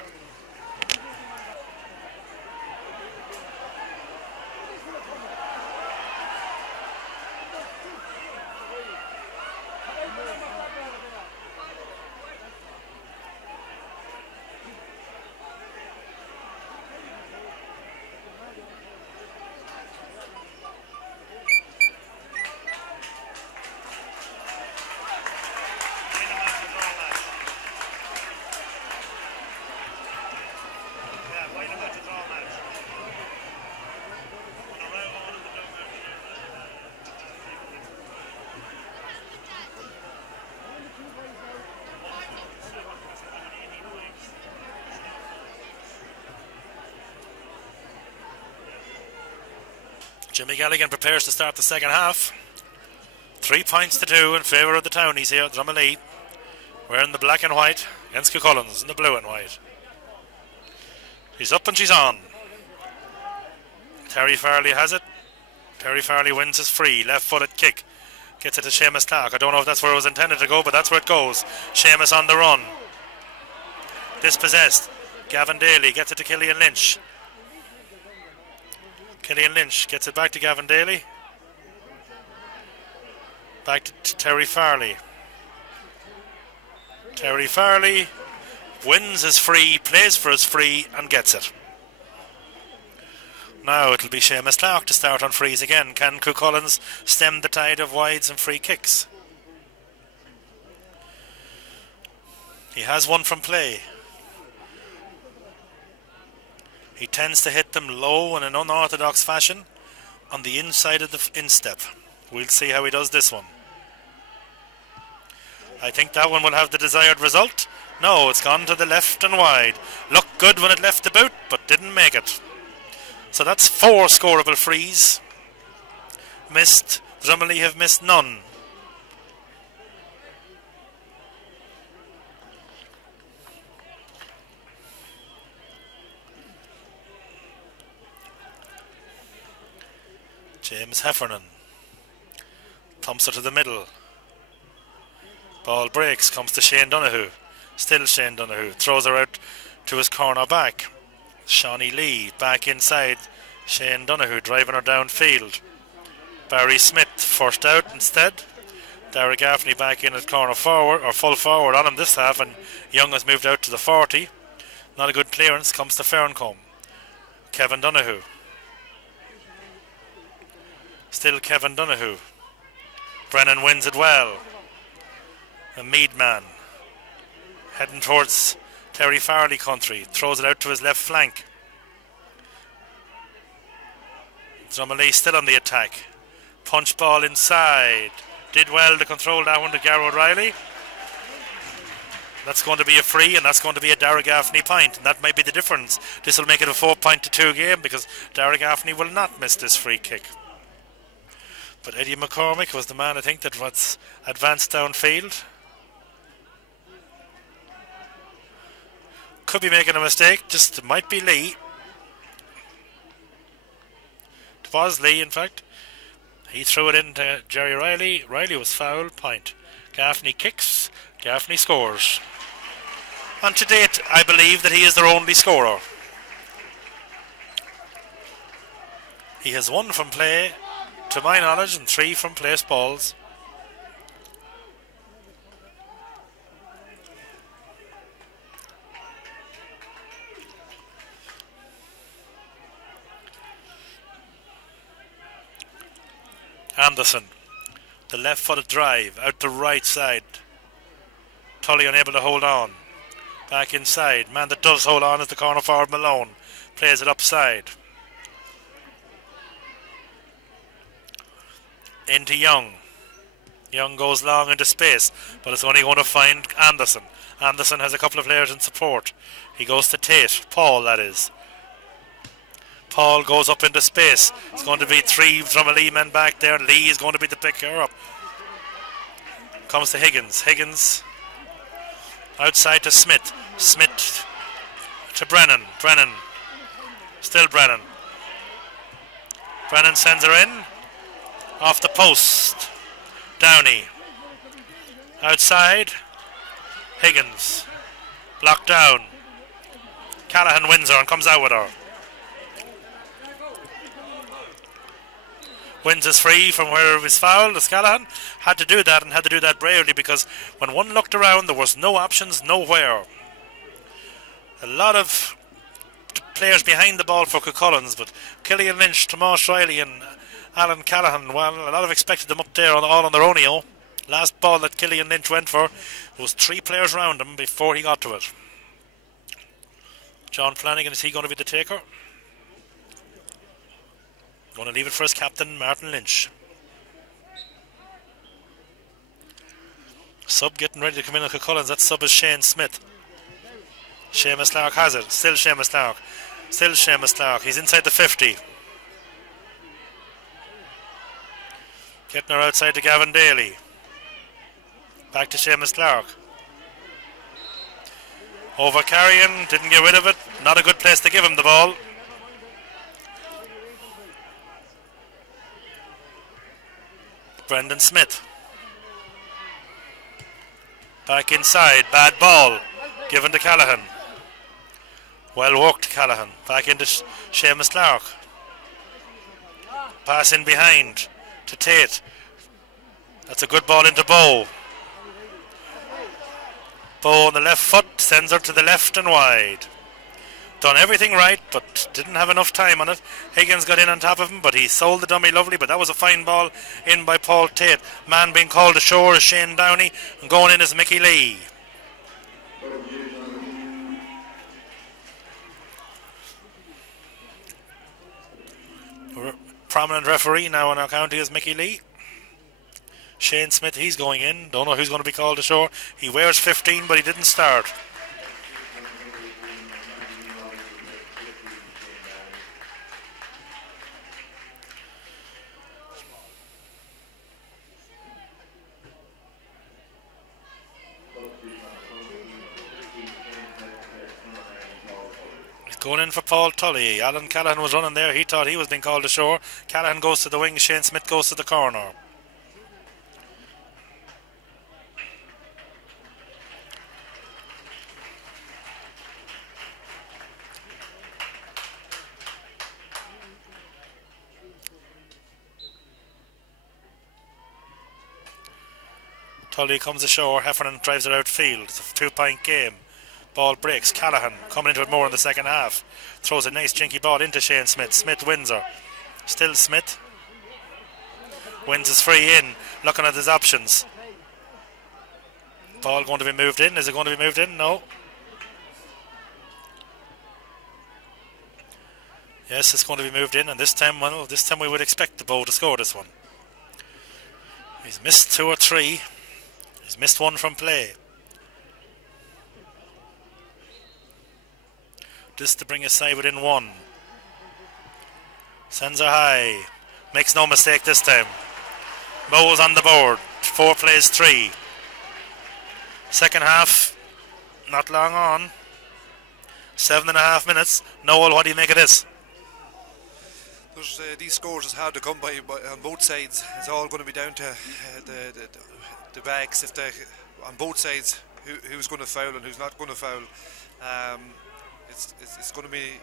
Jimmy Galligan prepares to start the second half. 3 points to 2 in favour of the Townies here at Drumalee. Wearing the black and white against Cuchulainns in the blue and white. She's up and she's on. Terry Farley has it. Terry Farley wins his free. Left-footed kick. Gets it to Seamus Clark. I don't know if that's where it was intended to go, but that's where it goes. Seamus on the run. Dispossessed. Gavin Daly gets it to Killian Lynch. Killian Lynch gets it back to Gavin Daly. Back to Terry Farley. Terry Farley wins his free, plays for his free and gets it. Now it'll be Seamus Clark to start on frees again. Can Cuchulainns stem the tide of wides and free kicks? He has one from play. He tends to hit them low in an unorthodox fashion on the inside of the instep. We'll see how he does this one. I think that one will have the desired result. No, it's gone to the left and wide. Looked good when it left the boot, but didn't make it. So that's 4 scoreable frees. Missed. Drumalee have missed none. James Heffernan thumps her to the middle. Ball breaks, comes to Shane Donoghue. Still Shane Donoghue. Throws her out to his corner back. Shawnee Lee back inside. Shane Donoghue driving her downfield. Barry Smith first out instead. Dara Gaffney back in at corner forward, or full forward on him this half, and Young has moved out to the 40. Not a good clearance, comes to Ferncombe. Kevin Donoghue. Still Kevin Donoghue. Brennan wins it well. A Mead man. Heading towards Terry Farley country. Throws it out to his left flank. Drumalee still on the attack. Punch ball inside. Did well to control that one to Garrow Riley. That's going to be a free, and that's going to be a Dara Gaffney point, and that might be the difference. This will make it a 4-2 game because Dara Gaffney will not miss this free kick. But Eddie McCormick was the man, I think, that was advanced downfield. Could be making a mistake, just might be Lee. It was Lee, in fact. He threw it into Jerry Riley. Riley was foul, point. Gaffney kicks, Gaffney scores. And to date, I believe that he is their only scorer. He has 1 from play, to my knowledge, and 3 from place balls. Anderson, the left-footed drive, out the right side. Tully unable to hold on. Back inside. Man that does hold on is the corner forward Malone. Plays it upside. Into Young. Young goes long into space, but it's only going to find Anderson. Anderson has a couple of players in support. He goes to Tate. Paul, that is. Paul goes up into space. It's going to be 3 Drumalee men back there. Lee is going to be the picker up. Comes to Higgins. Higgins outside to Smith. Smith to Brennan. Brennan. Still Brennan. Brennan sends her in. Off the post. Downey. Outside. Higgins. Blocked down. Callahan wins her and comes out with her. Wins is free from where it was fouled. Callahan had to do that and had to do that bravely because when one looked around there was no options nowhere. A lot of players behind the ball for Cuchulainns, but Killian Lynch, Tomas Riley and Alan Callahan, well, a lot of expected them up there all on their own. Last ball that Killian Lynch went for was 3 players around him before he got to it. John Flanagan, is he going to be the taker? Going to leave it for his captain, Martin Lynch. Sub getting ready to come in on Cuchulainns. That sub is Shane Smith. Seamus Clark has it. Still Seamus Clark. Still Seamus Clark. He's inside the 50. Getting her outside to Gavin Daly. Back to Seamus Clark. Over carrying. Didn't get rid of it. Not a good place to give him the ball. Brendan Smith. Back inside. Bad ball. Given to Callahan. Well worked, Callahan. Back into Seamus Clark. Pass in behind to Tate. That's a good ball into Bow. Bow on the left foot. Sends her to the left and wide. Done everything right, but didn't have enough time on it. Higgins got in on top of him, but he sold the dummy lovely. But that was a fine ball in by Paul Tate. Man being called ashore is Shane Downey, and going in is Mickey Lee. Prominent referee now in our county is Mickey Lee. Shane Smith, he's going in. Don't know who's going to be called ashore. He wears 15, but he didn't start. Going in for Paul Tully. Alan Callahan was running there. He thought he was being called ashore. Callahan goes to the wing. Shane Smith goes to the corner. Tully comes ashore. Heffernan drives it outfield. It's a 2-point game. Ball breaks. Callahan coming into it more in the second half. Throws a nice jinky ball into Shane Smith. Smith wins her. Still Smith. Wins his free in. Looking at his options. Ball going to be moved in. Is it going to be moved in? No. Yes, it's going to be moved in. And this time, well, this time we would expect the Bow to score this one. He's missed 2 or 3. He's missed 1 from play. Just to bring his side within 1. Sends her high. Makes no mistake this time. Bow's on the board. 4 plays 3. Second half, not long on. 7.5 minutes. Noel, what do you make of this? These scores is hard to come by on both sides. It's all going to be down to the bags. On both sides, who's going to foul and who's not going to foul. It's going to be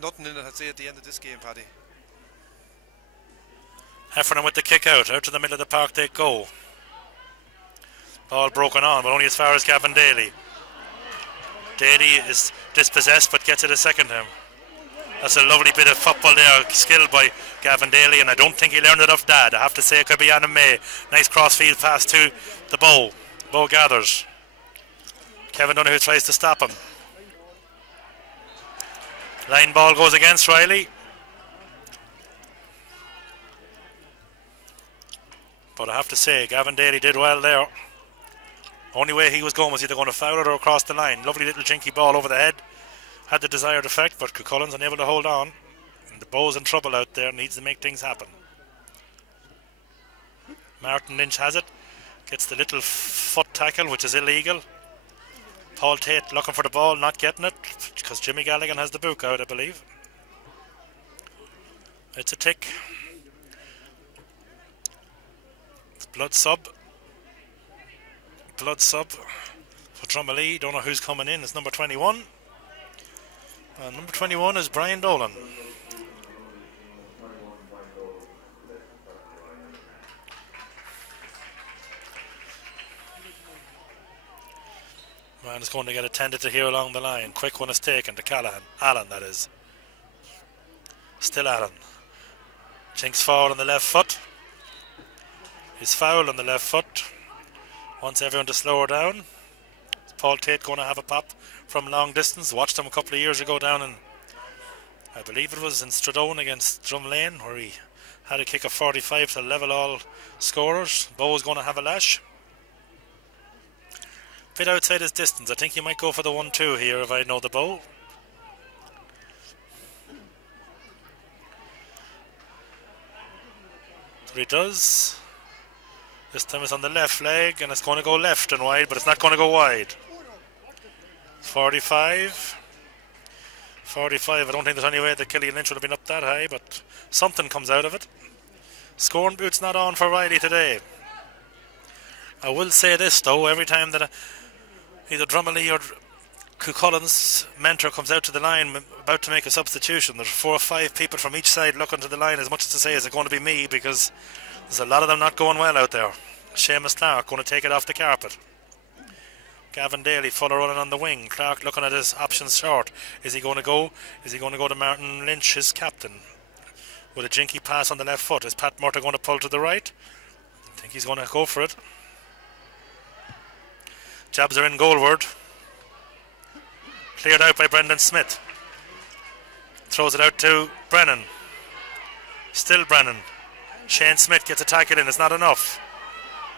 nothing in it, I'd say, at the end of this game, Paddy. Heffernan with the kick out to the middle of the park they go. Ball broken on, but only as far as Gavin Daly. Daly is dispossessed, but gets it a second time. That's a lovely bit of football there, skill by Gavin Daly, and I don't think he learned it off Dad. I have to say it could be Anna May. Nice crossfield pass to the Bow. Bow gathers. Kevin Donoghue tries to stop him. Line ball goes against Riley. But I have to say, Gavin Daly did well there. Only way he was going was either going to foul it or across the line. Lovely little jinky ball over the head. Had the desired effect, but Cuchulainns unable to hold on. And the Bow's in trouble out there, needs to make things happen. Martin Lynch has it. Gets the little foot tackle, which is illegal. Paul Tate looking for the ball, not getting it, because Jimmy Galligan has the book out, I believe. It's a tick. It's blood sub for Drumalee. Don't know who's coming in. It's number 21. And number 21 is Brian Dolan. Man is going to get attended to here along the line. Quick one is taken to Callahan. Allen, that is. Still Allen. Jinks forward on the left foot. He's fouled on the left foot. Wants everyone to slow her down. Is Paul Tate going to have a pop from long distance? Watched him a couple of years ago down in, I believe it was in Stradone against Drumalee, where he had a kick of 45 to level all scorers. Bo is going to have a lash. Bit outside his distance. I think he might go for the 1-2 here if I know the Bow. So he does. This time it's on the left leg and it's going to go left and wide, but it's not going to go wide. 45. I don't think there's any way that Killian Lynch would have been up that high, but something comes out of it. Scoring boot's not on for Riley today. I will say this though, every time that either Drumalee or Cuchulainns' mentor comes out to the line about to make a substitution, there's 4 or 5 people from each side looking to the line, as much as to say, is it going to be me? Because there's a lot of them not going well out there. Seamus Clark going to take it off the carpet. Gavin Daly fuller running on the wing. Clark looking at his options short. Is he going to go? Is he going to go to Martin Lynch, his captain? With a jinky pass on the left foot. Is Pat Murtagh going to pull to the right? I think he's going to go for it. Jabs are in goalward. Cleared out by Brendan Smith. Throws it out to Brennan. Still Brennan. Shane Smith gets a tackle in. It's not enough.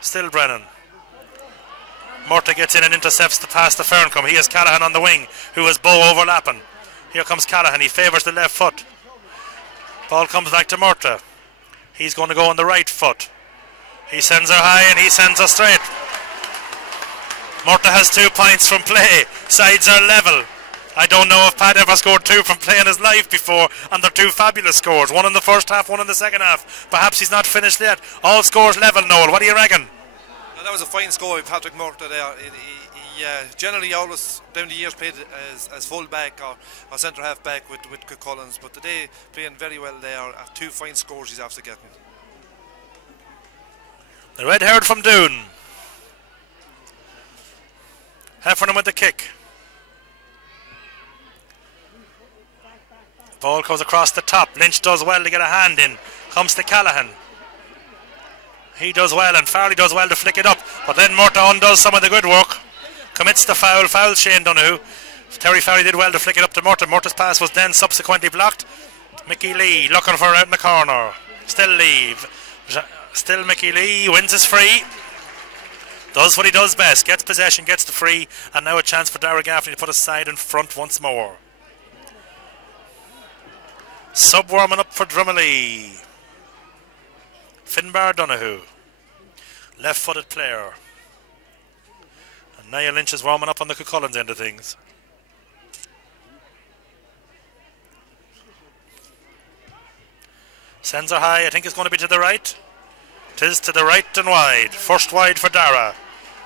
Still Brennan. Murtagh gets in and intercepts the pass to Ferncombe. He has Callahan on the wing, who has Bow overlapping. Here comes Callahan. He favours the left foot. Ball comes back to Murtagh. He's going to go on the right foot. He sends her high and he sends her straight. Murtagh has 2 points from play. Sides are level. I don't know if Pat ever scored 2 from play in his life before, and they're 2 fabulous scores. One in the first half, one in the second half. Perhaps he's not finished yet. All scores level, Noel. What do you reckon? That was a fine score by Patrick Murtagh there. He generally always down the years played as full back or centre half back with Cuchulainns, but today playing very well there. 2 fine scores he's after getting. The red haired from Doon. Heffernan with the kick. Ball goes across the top. Lynch does well to get a hand in. Comes to Callahan. He does well, and Farley does well to flick it up. But then Murtagh undoes some of the good work. Commits the foul. Fouls Shane Donoghue. Terry Farley did well to flick it up to Murtagh. Murtagh's pass was then subsequently blocked. Mickey Lee looking for her out in the corner. Still Lee. Still Mickey Lee wins his free. Does what he does best. Gets possession, gets the free. And now a chance for Dara Gaffney to put his side in front once more. Sub warming up for Drumalee. Finbar Donoghue. Left-footed player. And Nia Lynch is warming up on the Cuchulainns end of things. Sends her high. I think it's going to be to the right. It is to the right and wide. First wide for Dara.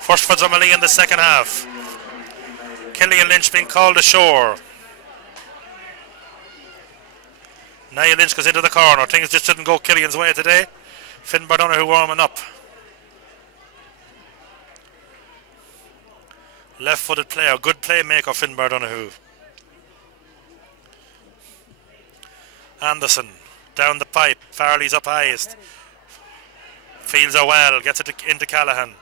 First for Drumalee in the second half. Killian Lynch being called ashore. Nia Lynch goes into the corner. Things just didn't go Killian's way today. Finbar Donoghue warming up. Left-footed player. Good playmaker, Finbar Donoghue. Anderson down the pipe. Farley's up highest. Fields her well. Gets it into Callahan.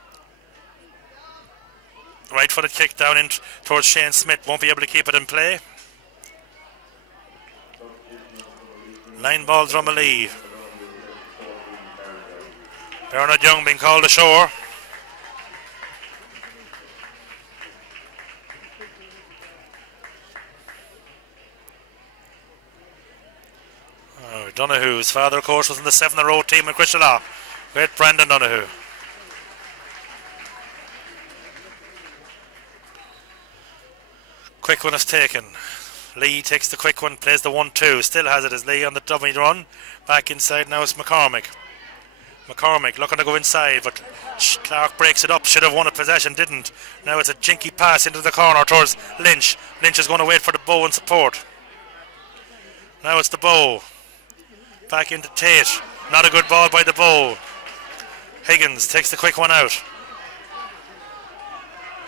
Right-footed kick down in towards Shane Smith. Won't be able to keep it in play. Line ball Drumalee. Bernard Young being called ashore. Donoghue's father, of course, was in the 7-row team in Cuchulainns. Great Brendan Donoghue. Quick one is taken. Lee takes the quick one, plays the 1-2. Still has it as Lee on the dummy run. Back inside now it's McCormick. McCormick looking to go inside, but Clark breaks it up. Should have won a possession, didn't. Now it's a jinky pass into the corner towards Lynch. Lynch is going to wait for the bow and support. Now it's the bow. Back into Tate. Not a good ball by the bow. Higgins takes the quick one out.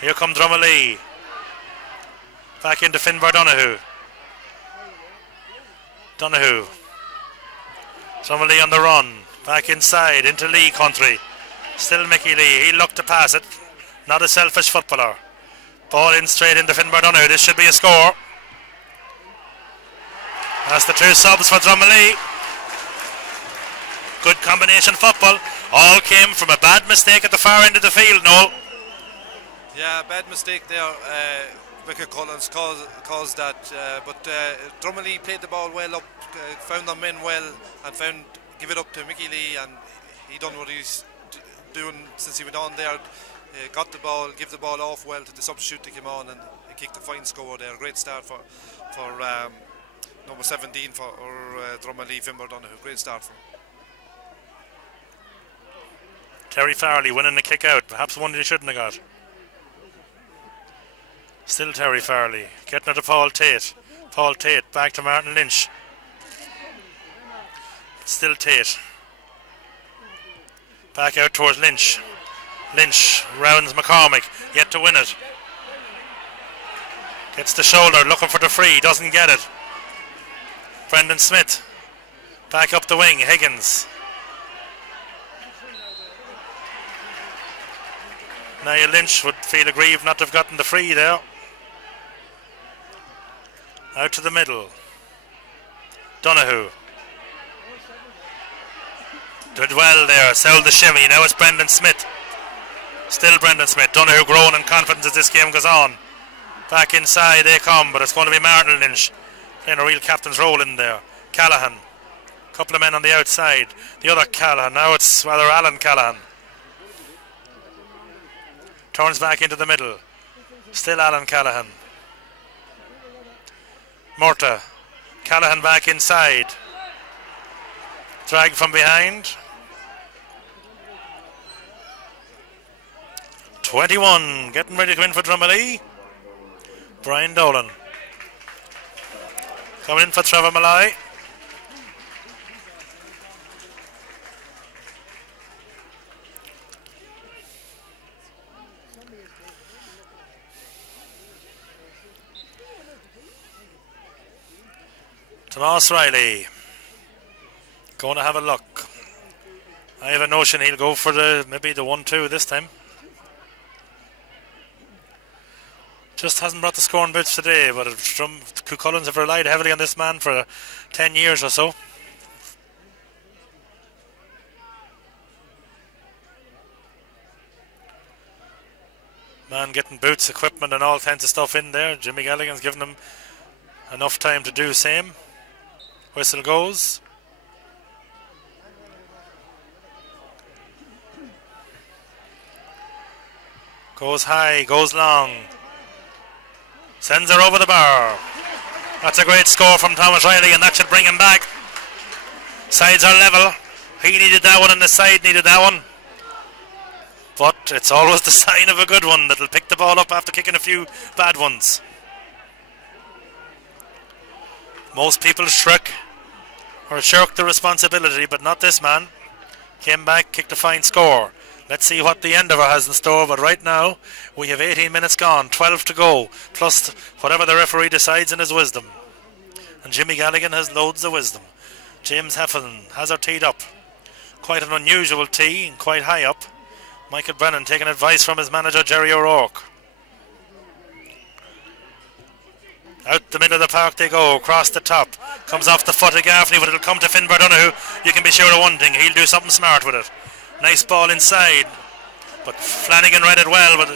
Here come Drumalee. Back into Finbar Donoghue. Drumalee on the run. Back inside into Lee country. Still Mickey Lee. He looked to pass it. Not a selfish footballer. Ball in straight into Finbar Donoghue. This should be a score. That's the 2 subs for Drumalee. Good combination football. All came from a bad mistake at the far end of the field, Noel. Yeah, bad mistake there. Cuchulainns caused that. But Drumalee played the ball well up, found their men well, and give it up to Mickey Lee, and he done what he's doing since he went on there. Got the ball, give the ball off well to the substitute that came on, and he kicked a fine score there. Great start for number 17 for Drumalee, Finbar Donoghue. Great start for him. Terry Farley winning the kick out. Perhaps one he shouldn't have got. Still Terry Farley. Getting it to Paul Tate. Paul Tate back to Martin Lynch. Still Tate. Back out towards Lynch. Lynch rounds McCormick. Yet to win it. Gets the shoulder. Looking for the free. Doesn't get it. Brendan Smith. Back up the wing. Higgins. Niall Lynch would feel aggrieved not to have gotten the free there. Out to the middle. Donoghue. Did well there. Sold the shimmy. Now it's Brendan Smith. Still Brendan Smith. Donoghue growing in confidence as this game goes on. Back inside they come, but it's going to be Martin Lynch playing a real captain's role in there. Callahan. Couple of men on the outside. The other Callahan. Now it's rather Alan Callahan. Turns back into the middle. Still Alan Callahan. Murta. Callahan back inside. Drag from behind. 21. Getting ready to come in for Drumalee. Brian Dolan. Coming in for Trevor Malloy. Tomas Riley going to have a look. I have a notion he'll go for maybe the 1-2 this time. Just hasn't brought the scoring boots today, but Cuchulainns have relied heavily on this man for 10 years or so. Man getting boots, equipment and all kinds of stuff in there. Jimmy Gallagher's given him enough time to do the same. Whistle goes. Goes high, goes long. Sends her over the bar. That's a great score from Thomas Riley, and that should bring him back. Sides are level. He needed that one and the side needed that one. But it's always the sign of a good one that'll pick the ball up after kicking a few bad ones. Most people shirk the responsibility, but not this man. Came back, kicked a fine score. Let's see what the Endeavour has in store, but right now we have 18 minutes gone, 12 to go, plus whatever the referee decides in his wisdom. And Jimmy Gallagher has loads of wisdom. James Heffernan has her teed up. Quite an unusual tee and quite high up. Michael Brennan taking advice from his manager Jerry O'Rourke. Out the middle of the park they go, across the top. Comes off the foot of Gaffney, but it'll come to Finbar Donoghue. You can be sure of one thing, he'll do something smart with it. Nice ball inside. But Flanagan read it well, but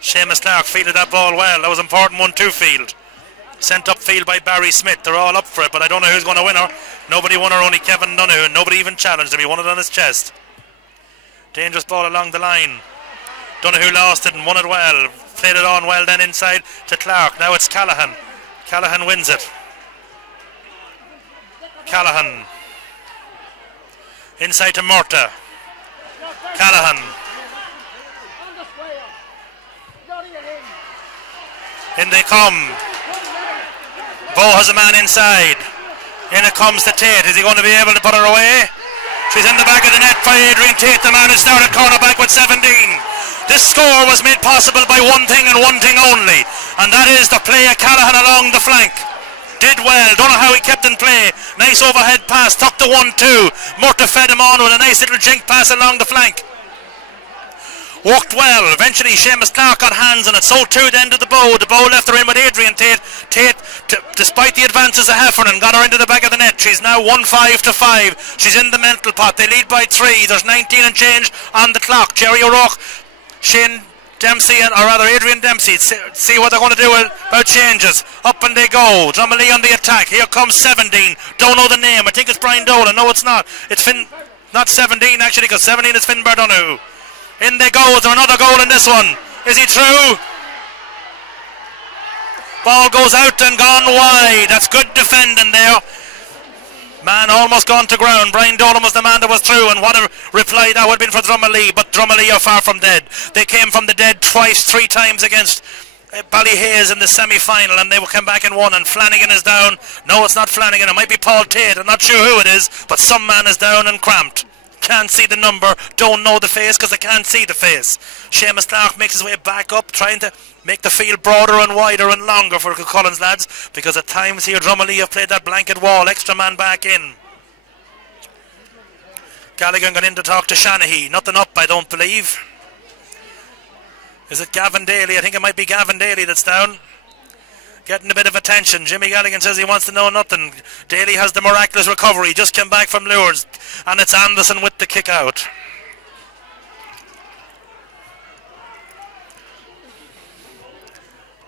Seamus Clark fielded that ball well. That was important 1-2 field. Sent upfield by Barry Smith. They're all up for it, but I don't know who's going to win her. Nobody won her, only Kevin Donoghue, and nobody even challenged him. He won it on his chest. Dangerous ball along the line. Donoghue lost it and won it well. Played it on well then inside to Clark. Now it's Callahan. Callahan wins it. Callahan. Inside to Murta. Callahan. In they come. Bo has a man inside. In it comes to Tate. Is he going to be able to put her away? She's in the back of the net by Adrian Tate. The man is down at cornerback with 17. This score was made possible by one thing and one thing only, and that is the play of Callahan along the flank. Did well. Don't know how he kept in play. Nice overhead pass. Tucked the 1-2. Murta fed him on with a nice little jink pass along the flank. Worked well. Eventually Seamus Clark got hands on it. So too then to the Bow. The Bow left her in with Adrian Tate. Tate, despite the advances of Heffernan, got her into the back of the net. She's now 1-5-5. She's in the mental pot. They lead by 3. There's 19 and change on the clock. Jerry O'Rourke, Shane Dempsey, or rather Adrian Dempsey, see what they're going to do about changes. Up and they go. Drumalee on the attack. Here comes 17. Don't know the name. I think it's Brian Dolan. No, it's not. It's Finn. Not 17 actually, because 17 is Finn Donoghue. In they go. Is there another goal in this one? Is he through? Ball goes out and gone wide. That's good defending there. Man almost gone to ground. Brian Dolan was the man that was through, and what a reply that would have been for Drumalee. But Drumalee are far from dead. They came from the dead twice, 3 times against Ballyhaise in the semi-final, and they will come back and won. And Flanagan is down. No, it's not Flanagan. It might be Paul Tate. I'm not sure who it is, but some man is down and cramped. Can't see the number, don't know the face because I can't see the face. Seamus Clark makes his way back up, trying to make the field broader and wider and longer for Cuchulainns lads, because at times here Drumalee have played that blanket wall. Extra man back in. Gallagher got in to talk to Shanahy. Nothing up, I don't believe. Is it Gavin Daly? I think it might be Gavin Daly that's down. Getting a bit of attention. Jimmy Galligan says he wants to know nothing. Daly has the miraculous recovery. Just came back from Lourdes. And it's Anderson with the kick out.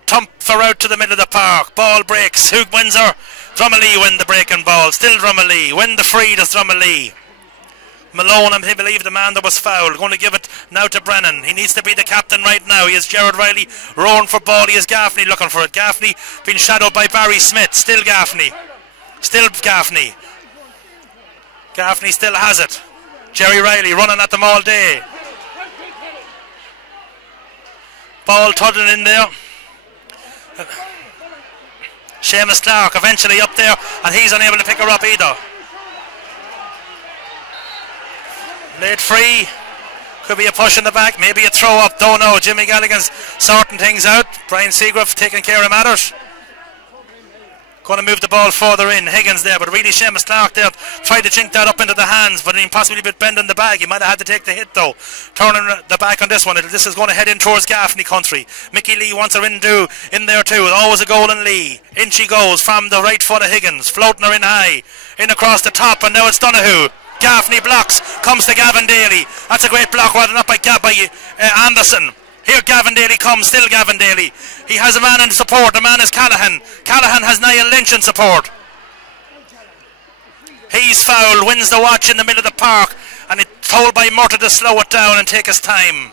Thump for out to the middle of the park. Ball breaks. Who wins her? Drumalee win the breaking ball. Still Drumalee. Win the free, does Drumalee. Malone, I believe the man that was fouled. Going to give it now to Brennan. He needs to be the captain right now. He has Gerard Riley roaring for ball. He has Gaffney looking for it. Gaffney being shadowed by Barry Smith. Still Gaffney. Still Gaffney. Gaffney still has it. Jerry Riley running at them all day. Ball tuddling in there. Seamus Clark eventually up there, and he's unable to pick her up either. Late free. Could be a push in the back, maybe a throw up, don't know. Jimmy Galligan's sorting things out. Brian Seagrove taking care of matters. Going to move the ball further in. Higgins there, but really Seamus Clark there tried to chink that up into the hands, but he possibly bit bending the bag. He might have had to take the hit though. Turning the back on this one. This is going to head in towards Gaffney country. Mickey Lee wants her in there too. Always a goal in Lee. In she goes from the right foot of Higgins, floating her in high, in across the top, and now it's Donoghue. Gaffney blocks, comes to Gavin Daly. That's a great block, rather not by Anderson. Here Gavin Daly comes, still Gavin Daly. He has a man in support, the man is Callahan. Callahan has Niall Lynch in support. He's fouled, wins the watch in the middle of the park, and it's told by Murta to slow it down and take his time.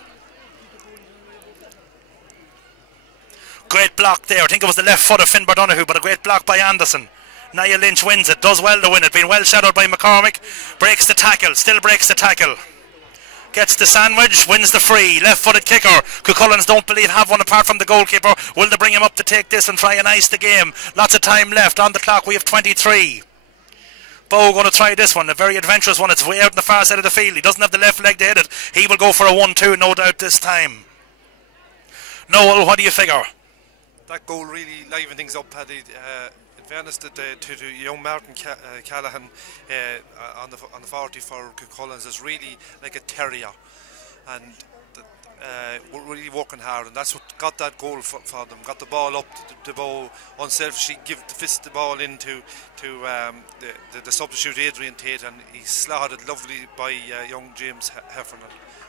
Great block there, I think it was the left foot of Finn Donoghue, but a great block by Anderson. Niall Lynch wins it, does well to win it, been well shadowed by McCormick, breaks the tackle, still breaks the tackle. Gets the sandwich, wins the free, left-footed kicker. Cuchulainns don't believe have one apart from the goalkeeper. Will they bring him up to take this and try and ice the game? Lots of time left on the clock, we have 23. Bo going to try this one, a very adventurous one. It's way out on the far side of the field. He doesn't have the left leg to hit it. He will go for a 1-2, no doubt this time. Noel, what do you figure? That goal really livened things up, Paddy. In fairness to young Martin Callahan on the 40 for Cuchulainns is really like a terrier, and were really working hard, and that's what got that goal for them. Got the ball up the bow, unselfishly fist the ball into the substitute Adrian Tate, and he slotted lovely by young James Heffernan.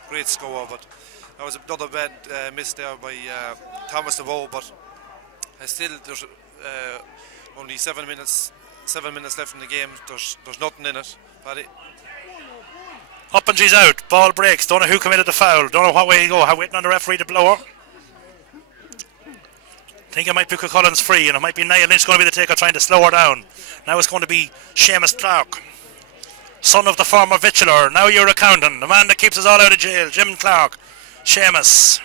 Great score, but that was another bad miss there by Thomas DeVoe. But still, there's only 7 minutes left in the game. There's nothing in it, Paddy. Up and she's out. Ball breaks. Don't know who committed the foul. Don't know what way to go. Waiting on the referee to blow her. Think it might be Cuchulainns free, and it might be Niall Lynch going to be the taker trying to slow her down. Now it's going to be Seamus Clark, son of the former Vitcheler. Now you're accountant. The man that keeps us all out of jail. Jim Clark. Seamus.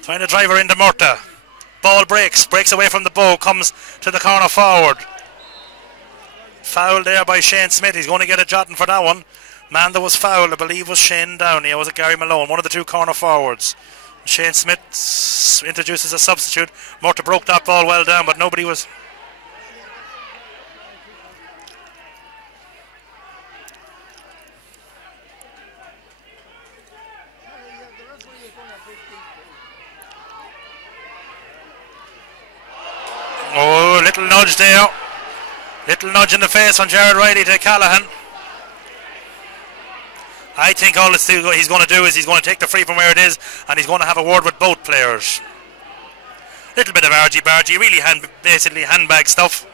Trying to drive her into Murta. Ball breaks away from the bow, comes to the corner forward. Foul there by Shane Smith. He's going to get a jotting for that one. Man that was fouled, I believe, was Shane Downey, or was it Gary Malone, one of the two corner forwards. Shane Smith introduces a substitute. Murta broke that ball well down, but nobody was... Oh, little nudge there. Little nudge in the face from Jared Riley to Callahan. I think all he's going to do is he's going to take the free from where it is, and he's going to have a word with both players. Little bit of argy-bargy, really basically handbag stuff.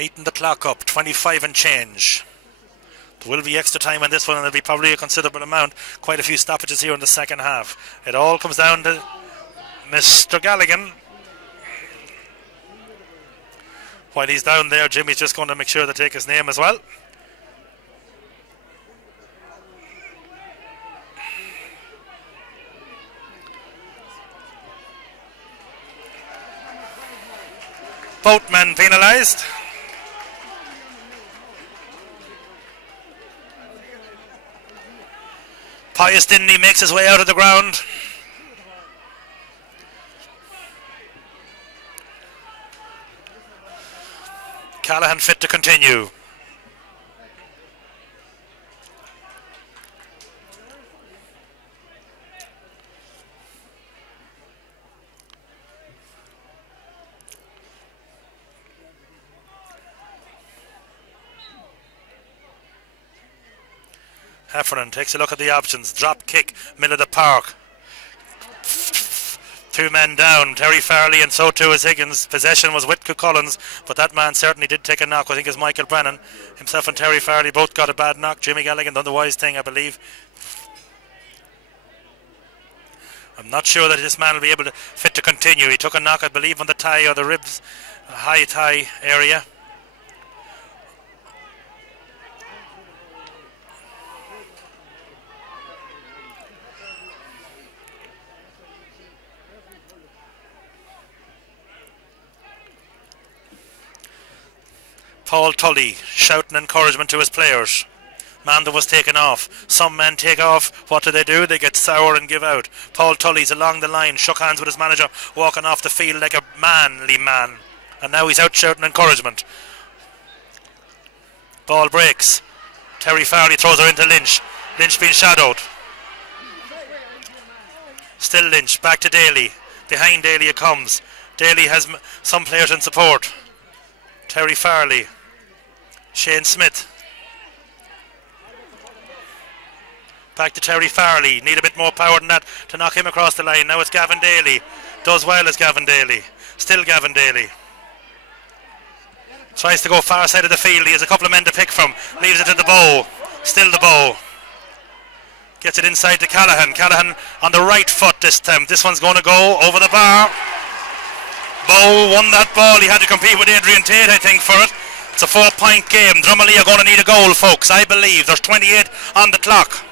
Eating the clock up, 25 and change. There will be extra time on this one, and there'll be probably a considerable amount. Quite a few stoppages here in the second half. It all comes down to Mr. Galligan. While he's down there, Jimmy's just going to make sure to take his name as well. Both men penalised. Pius Dindy makes his way out of the ground. Callahan fit to continue. Heffernan takes a look at the options. Drop kick, middle of the park. Two men down, Terry Farley, and so too is Higgins. Possession was with Cuchulainns, but that man certainly did take a knock. I think it's Michael Brennan. Himself and Terry Farley both got a bad knock. Jimmy Galligan done the wise thing, I believe. I'm not sure that this man will be able to fit to continue. He took a knock, I believe, on the thigh or the ribs, high thigh area. Paul Tully shouting encouragement to his players. Man that was taken off. Some men take off. What do? They get sour and give out. Paul Tully's along the line, shook hands with his manager, walking off the field like a manly man. And now he's out shouting encouragement. Ball breaks. Terry Farley throws her into Lynch. Lynch being shadowed. Still Lynch. Back to Daly. Behind Daly it comes. Daly has some players in support. Terry Farley. Shane Smith. Back to Terry Farley. Need a bit more power than that to knock him across the line. Now it's Gavin Daly. Does well as Gavin Daly. Still Gavin Daly. Tries to go far side of the field. He has a couple of men to pick from. Leaves it to the bow. Still the bow. Gets it inside to Callahan. Callahan on the right foot this time. This one's going to go over the bar. Bow won that ball. He had to compete with Adrian Tate, I think, for it. It's a 4-point game. Drumalee are going to need a goal, folks, I believe. There's 28 on the clock.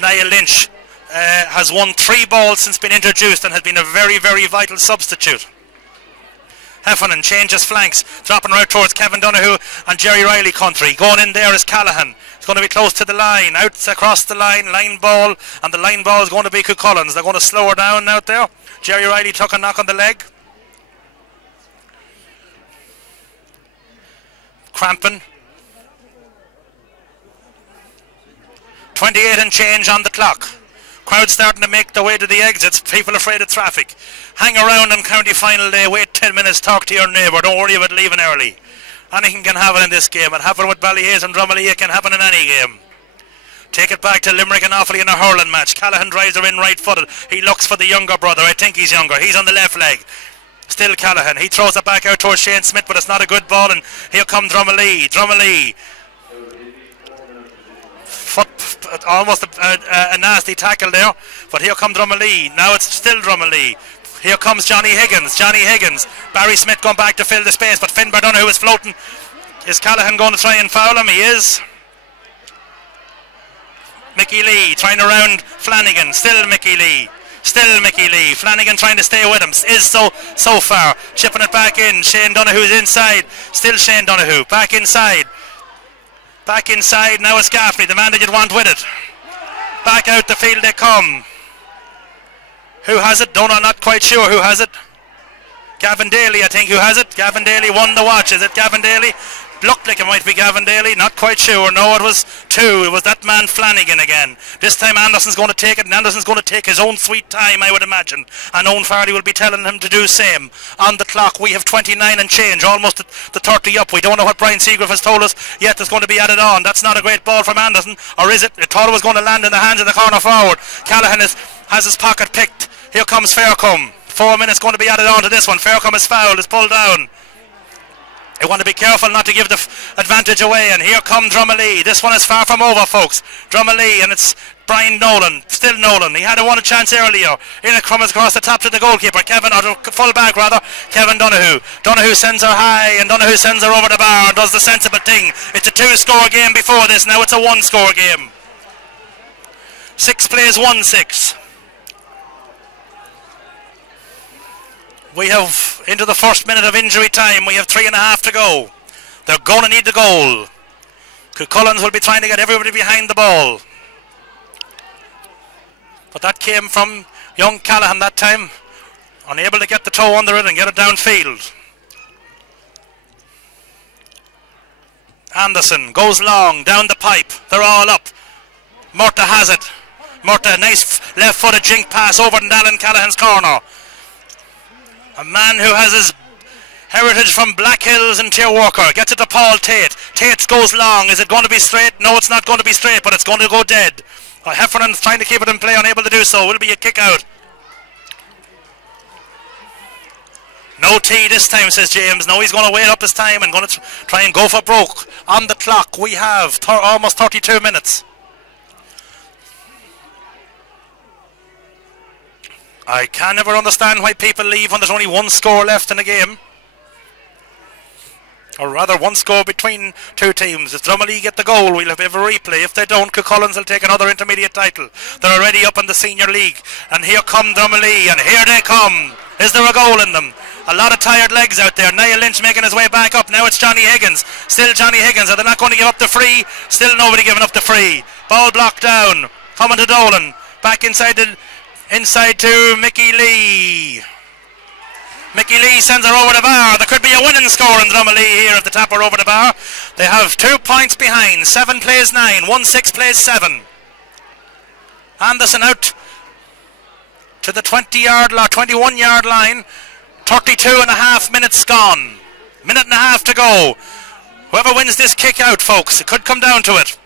Niall Lynch has won 3 balls since being introduced and has been a very, very vital substitute. Heffernan changes flanks, dropping right towards Kevin Donoghue and Jerry Riley country. Going in there is Callahan. It's going to be close to the line. Out across the line. Line ball. And the line ball is going to be Cuchulainns. They're going to slow her down out there. Jerry Riley took a knock on the leg. Cramping. 28 and change on the clock. Crowd starting to make their way to the exits. People afraid of traffic. Hang around on county final day. Wait 10 minutes. Talk to your neighbour. Don't worry about leaving early. Anything can happen in this game. It happened with Ballyhaise and Drumalee. It can happen in any game. Take it back to Limerick and Offaly in a hurling match. Callaghan drives her in right-footed. He looks for the younger brother. I think he's younger. He's on the left leg. Still Callaghan. He throws it back out towards Shane Smith, but it's not a good ball. And here come Drumalee. Drumalee. Almost a nasty tackle there. But here come Drumalee. Now it's still Drumalee. Here comes Johnny Higgins. Johnny Higgins. Barry Smith going back to fill the space, but Finbar Donoghue is floating. Is Callaghan going to try and foul him? He is. Mickey Lee trying to round Flanagan. Still Mickey Lee. Still Mickey Lee. Flanagan trying to stay with him. Is so far. Chipping it back in. Shane Donoghue's inside. Still Shane Donoghue. Back inside. Back inside. Now it's Gaffney, the man that you'd want with it. Back out the field they come. Who has it? I'm not quite sure who has it. Gavin Daly, I think, who has it. Gavin Daly won the watch. Is it Gavin Daly? Looked like it might be Gavin Daly. Not quite sure. No, it was two. It was that man Flanagan again. This time Anderson's going to take it, and Anderson's going to take his own sweet time, I would imagine. And Owen Farley will be telling him to do same. On the clock, we have 29 and change, almost the 30 up. We don't know what Brian Seagrave has told us yet. It's going to be added on. That's not a great ball from Anderson, or is it? It thought it was going to land in the hands of the corner forward. Callaghan has his pocket picked. Here comes Faircombe. 4 minutes going to be added on to this one. Faircombe is fouled, is pulled down. You want to be careful not to give the advantage away. And here come Drumalee. This one is far from over, folks. Drumalee, and it's Brian Nolan. Still Nolan. He had a chance earlier. In it comes across the top to the goalkeeper. Full back rather. Kevin Donoghue. Donoghue sends her high, and Donoghue sends her over the bar and does the sensible thing. It's a 2-score game before this. Now it's a 1-score game. 6 plays 1-6. We have into the first minute of injury time. We have 3.5 to go. They're going to need the goal. Cuchulainns will be trying to get everybody behind the ball. But that came from young Callaghan that time. Unable to get the toe under it and get it downfield. Anderson goes long, down the pipe. They're all up. Murtagh has it. Murtagh, nice left-footed jink pass over in Alan Callaghan's corner. A man who has his heritage from Black Hills and Tier Walker gets it to Paul Tate. Tate goes long. Is it going to be straight? No, it's not going to be straight, but it's going to go dead. Heffernan's trying to keep it in play, unable to do so. Will be a kick out. No tee this time, says James. No, he's going to wait up his time and going to try and go for broke. On the clock, we have almost 32 minutes. I can never understand why people leave when there's only 1 score left in the game. Or rather, 1 score between two teams. If Drumalee get the goal, we'll have a replay. If they don't, Cuchulainns will take another intermediate title. They're already up in the senior league. And here come Drumalee, and here they come. Is there a goal in them? A lot of tired legs out there. Niall Lynch making his way back up. Now it's Johnny Higgins. Still Johnny Higgins. Are they not going to give up the free? Still nobody giving up the free. Ball blocked down. Coming to Dolan. Back inside to Mickey Lee. Mickey Lee sends her over the bar. There could be a winning score in Drumalee here if they tap her over the bar. They have 2 points behind. 7 plays 9. 1-6 plays 7. Anderson out to the 21-yard line. 32.5 minutes gone. Minute and a half to go. Whoever wins this kick out, folks, it could come down to it.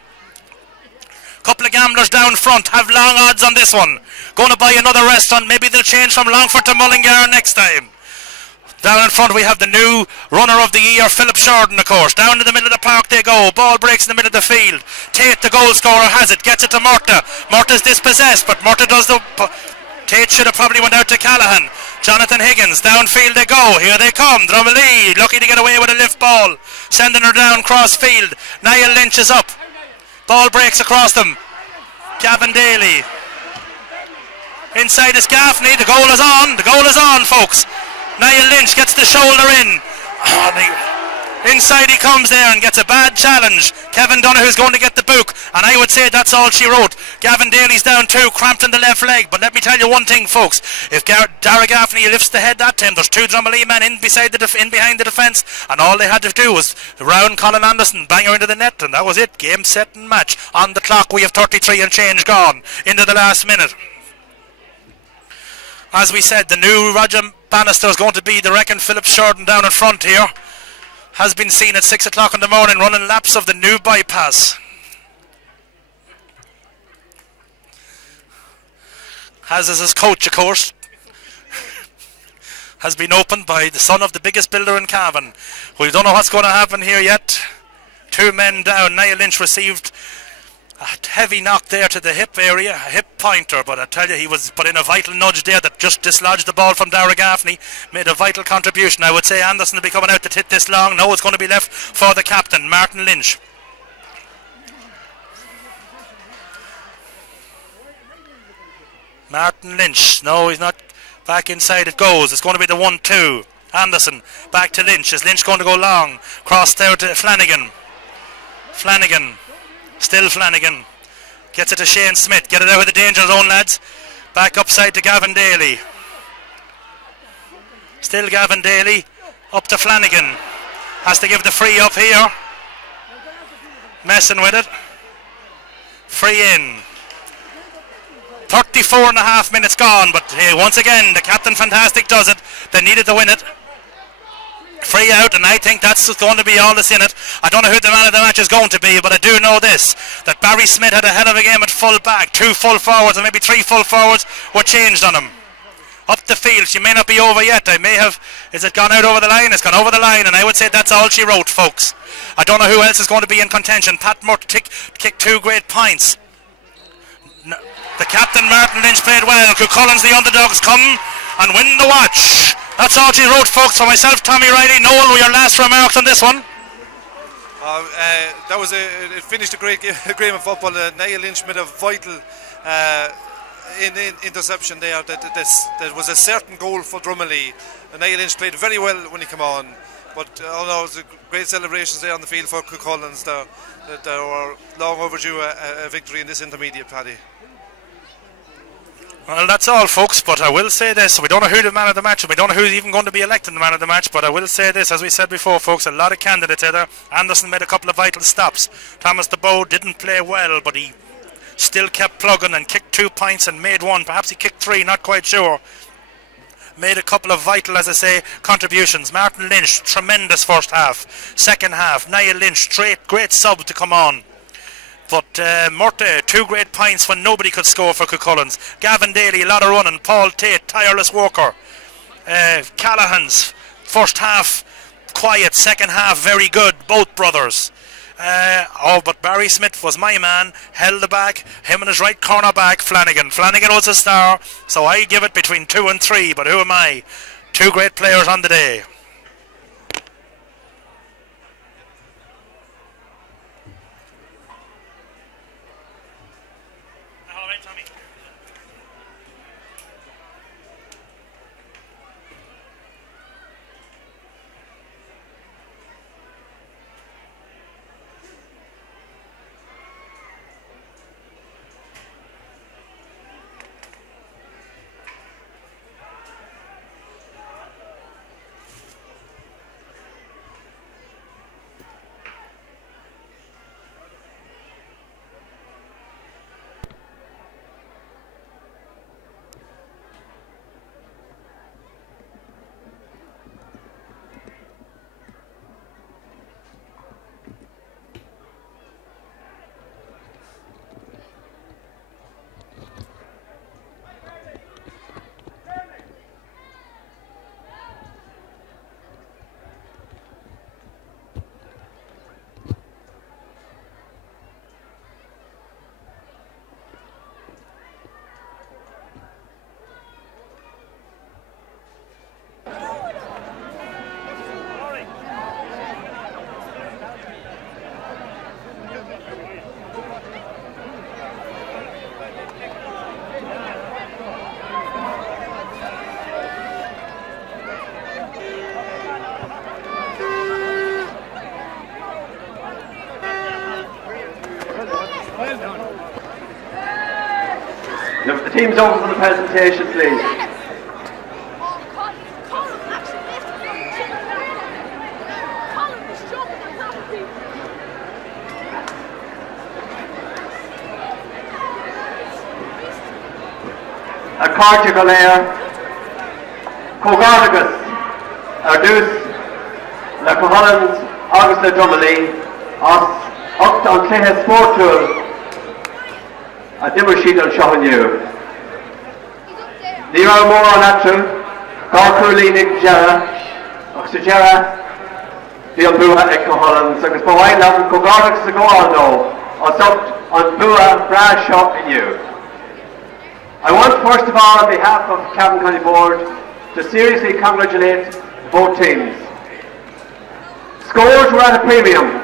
Couple of gamblers down front have long odds on this one. Going to buy another restaurant. Maybe they'll change from Longford to Mullingar next time. Down in front we have the new runner of the year, Philip Shorten, of course. Down in the middle of the park they go. Ball breaks in the middle of the field. Tate, the goal scorer, has it. Gets it to Murtagh. Murtagh's dispossessed, but Murtagh does the... Tate should have probably went out to Callaghan. Jonathan Higgins, downfield they go. Here they come. Drumalee, lucky to get away with a lift ball. Sending her down cross field. Niall Lynch is up. Ball breaks across them. Gavin Daly. Inside is Gaffney. The goal is on. The goal is on, folks. Niall Lynch gets the shoulder in. Inside he comes there and gets a bad challenge. Kevin Donoghue's going to get the book, and I would say that's all she wrote. Gavin Daly's down too, cramped in the left leg. But let me tell you one thing, folks. If Dara Gaffney lifts the head that time, there's 2 Drumalee men in behind the defence, and all they had to do was round Colin Anderson, bang her into the net, and that was it. Game, set and match. On the clock we have 33 and change gone into the last minute. As we said, the new Roger Bannister is going to be the reckon Philip Sheridan down in front here. Has been seen at 6 o'clock in the morning running laps of the new bypass. As is his coach, of course. Has been opened by the son of the biggest builder in Cavan. We don't know what's going to happen here yet. 2 men down. Niall Lynch received a heavy knock there to the hip area, a hip pointer, but I tell you, he was put in a vital nudge there that just dislodged the ball from Dara Gaffney, made a vital contribution. I would say Anderson will be coming out to hit this long. No, it's going to be left for the captain, Martin Lynch. Martin Lynch, no, he's not. Back inside it goes. It's going to be the 1-2. Anderson back to Lynch. Is Lynch going to go long? Crossed out to Flanagan. Flanagan. Still Flanagan. Gets it to Shane Smith. Get it out of the danger zone, lads. Back upside to Gavin Daly. Still Gavin Daly. Up to Flanagan. Has to give the free up here. Messing with it. Free in. 34 and a half minutes gone, but hey, once again the Captain Fantastic does it. They needed to win it. Free out, and I think that's going to be all that's in it. I don't know who the man of the match is going to be, but I do know this, that Barry Smith had a hell of a game at full back. 2 full forwards and maybe 3 full forwards were changed on him. Up the field, she may not be over yet. I may have, is it gone out over the line? It's gone over the line, and I would say that's all she wrote, folks. I don't know who else is going to be in contention. Pat Murt kicked 2 great points. No, the captain Martin Lynch played well. Cuchulainns, the underdogs, come and win the watch. That's all she wrote, folks. For myself, Tommy Riley. Noel, your last remarks on this one? That was it finished a great game of football. Niall Lynch made a vital interception there. That was a certain goal for Drumalee. Niall Lynch played very well when he came on. But it was great celebrations there on the field for Cuchulainns. There were long overdue a victory in this intermediate, Paddy. Well, that's all, folks, but I will say this. We don't know who the man of the match is. We don't know who's even going to be elected the man of the match, but I will say this, as we said before, folks, a lot of candidates there. Anderson made a couple of vital stops. Thomas DeBow didn't play well, but he still kept plugging and kicked 2 points and made 1. Perhaps he kicked 3, not quite sure. Made a couple of vital, as I say, contributions. Martin Lynch, tremendous first half. Second half, Niall Lynch, great sub to come on. But Murty, 2 great points when nobody could score for Cuchulainns. Gavin Daly, a lot of running. Paul Tate, tireless worker. Callahan's first half quiet, second half very good, both brothers. But Barry Smith was my man, held the back, him and his right corner back, Flanagan. Flanagan was a star, so I give it between 2 and 3, but who am I? 2 great players on the day. If the team's over for the presentation, please. A Cartigalare, Cogardagus, Ardus, Le Cuchulainns, August le Drumalee, Oct on Clehe Sportul, a Dimmersheet on Shohanu. Nero Moore on Atru, Garcurleenig Jera, Oxygera, Dion Bua e Cuchulainns, Agus Bowainam, Cogardagus a Goalno, Oct on Bua Bra Shop in you. I want, first of all, on behalf of the Cavan County Board, to seriously congratulate both teams. Scores were at a premium,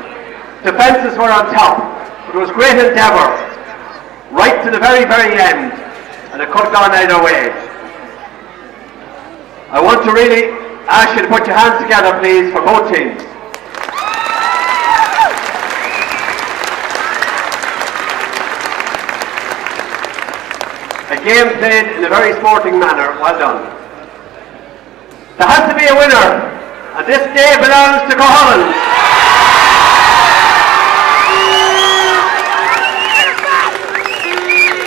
defences were on top, but it was great endeavour, right to the very, very end, and it could have gone either way. I want to really ask you to put your hands together, please, for both teams. A game played in a very sporting manner. Well done. There has to be a winner, and this day belongs to Cuchulainns.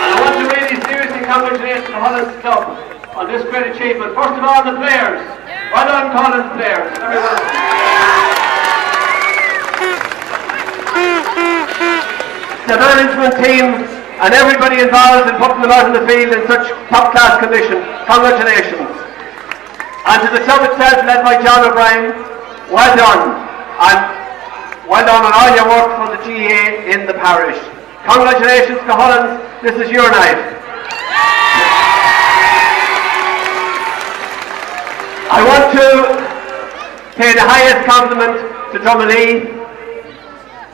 And I want to really seriously congratulate the Cuchulainns club on this great achievement. First of all, the players. Well done, Cuchulainns players. Everyone. The management team and everybody involved in putting them out in the field in such top-class condition. Congratulations. And to the club itself, led by John O'Brien, well done. And well done on all your work for the GA in the parish. Congratulations, Cuchulainns, this is your night. I want to pay the highest compliment to Drumalee.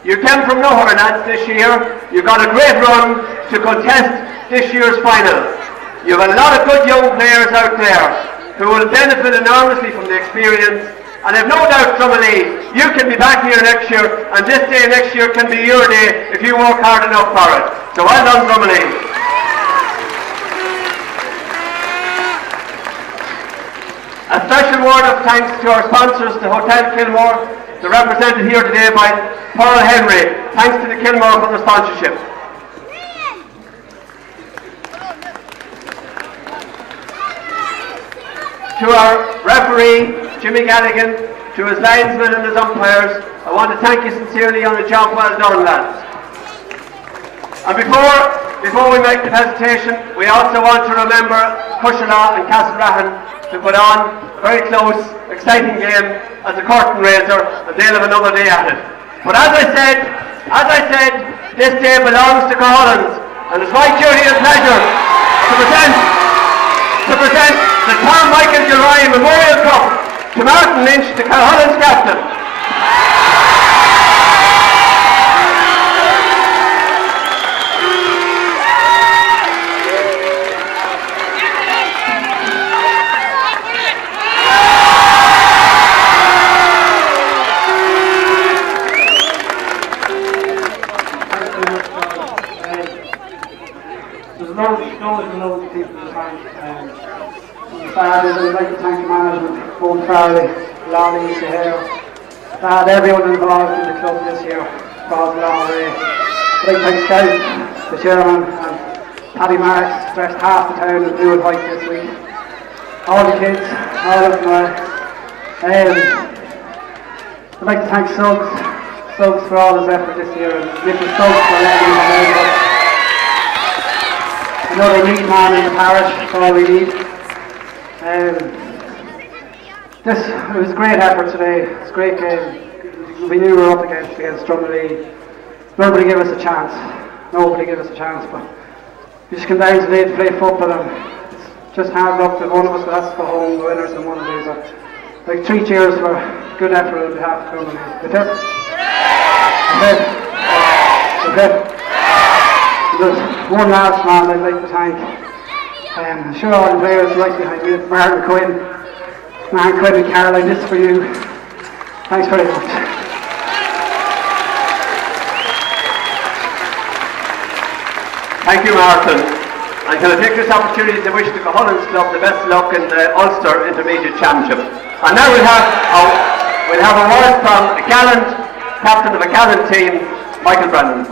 You came from nowhere, lads, this year. You got a great run to contest this year's final. You have a lot of good young players out there who will benefit enormously from the experience. And I've no doubt, Drumalee, you can be back here next year, and this day next year can be your day if you work hard enough for it. So well done, Drumalee. A special word of thanks to our sponsors, the Hotel Kilmore. They're represented here today by Pearl Henry. Thanks to the Kilmore for the sponsorship. To our referee, Jimmy Galligan, to his linesmen and his umpires, I want to thank you sincerely on a job well done, lads. And before we make the presentation, we also want to remember Cuchulainn and Castlereaghan to put on a very close, exciting game as a curtain raiser, and they'll have another day at it. But as I said, this day belongs to Cuchulainns, and it's my duty and pleasure to present the Tom Michael Gilroy Memorial Cup to Martin Lynch, the Cuchulainns captain. Loads of people to thank. I'd like to thank the management, Owen Farley, Lolly, Sahara, everyone involved in the club this year. Brought a long way. I'd like to thank Scout, the chairman, and Paddy Marks, dressed half the town in blue and white this week. All the kids, all of them. I'd like to thank Suggs for all his effort this year, and Mr. Stokes for letting him come out. Another lead man in the parish, that's all we need. It was a great effort today. It's a great game. We knew we were up against Drumalee. Nobody gave us a chance. But we just came down today to play football, and it's just hard luck that one of us has to go home the winners in one of these. Like 3 cheers for good effort on behalf of Drumalee. That's it? Okay. There's one last man I'd like to thank. I'm sure all the players right behind me, Martin Quinn and Caroline, this is for you. Thanks very much. Thank you, Martin. And can I take this opportunity to wish the Cuchulainns Club the best luck in the Ulster Intermediate Championship. And now we'll have a word from a gallant captain of a gallant team, Michael Brennan.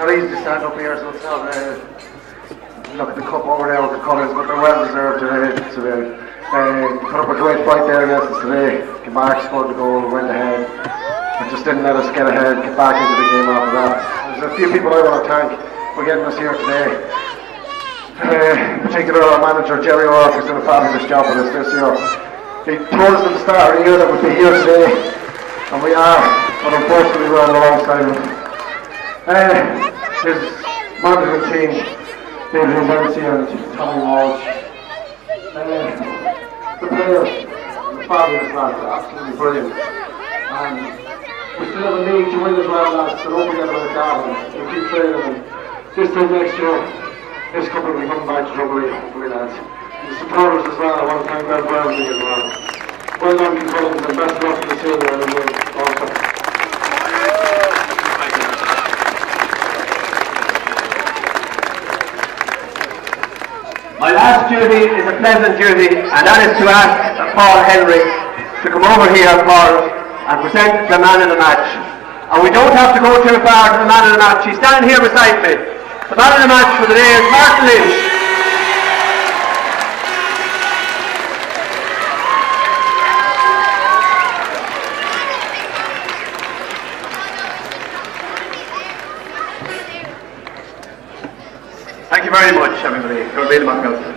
Not easy to stand up here, so it's not look at the cup over there with the colours, but they're well deserved today. Put up a great fight there against us today. Mark scored the goal, went ahead, and just didn't let us get ahead, get back into the game after that. There's a few people I want to thank for getting us here today. In particular, our manager Jerry O'Rourke has done a fabulous job with us this year. He told us at the start of the year that we'd be here today, and we are, but unfortunately we're on the wrong side of it. His management team, David Lindsay and Tommy Walsh, the players, fabulous lads, absolutely brilliant. And we still have a need to win as well, lads, so don't forget about that. We'll keep training, and this time next year, this couple will be coming back to Drumalee, hopefully, lads. And the supporters as well, I want to thank them for everything as well. Well done, Cuchulainns, and best of luck for the season, and we'll also. My last duty is a pleasant duty, and that is to ask Paul Henry to come over here, Paul, and present the man of the match. And we don't have to go too far to the man of the match. He's standing here beside me. The man of the match for the day is Martin Lynch. Thank you very much, everybody. You're really welcome.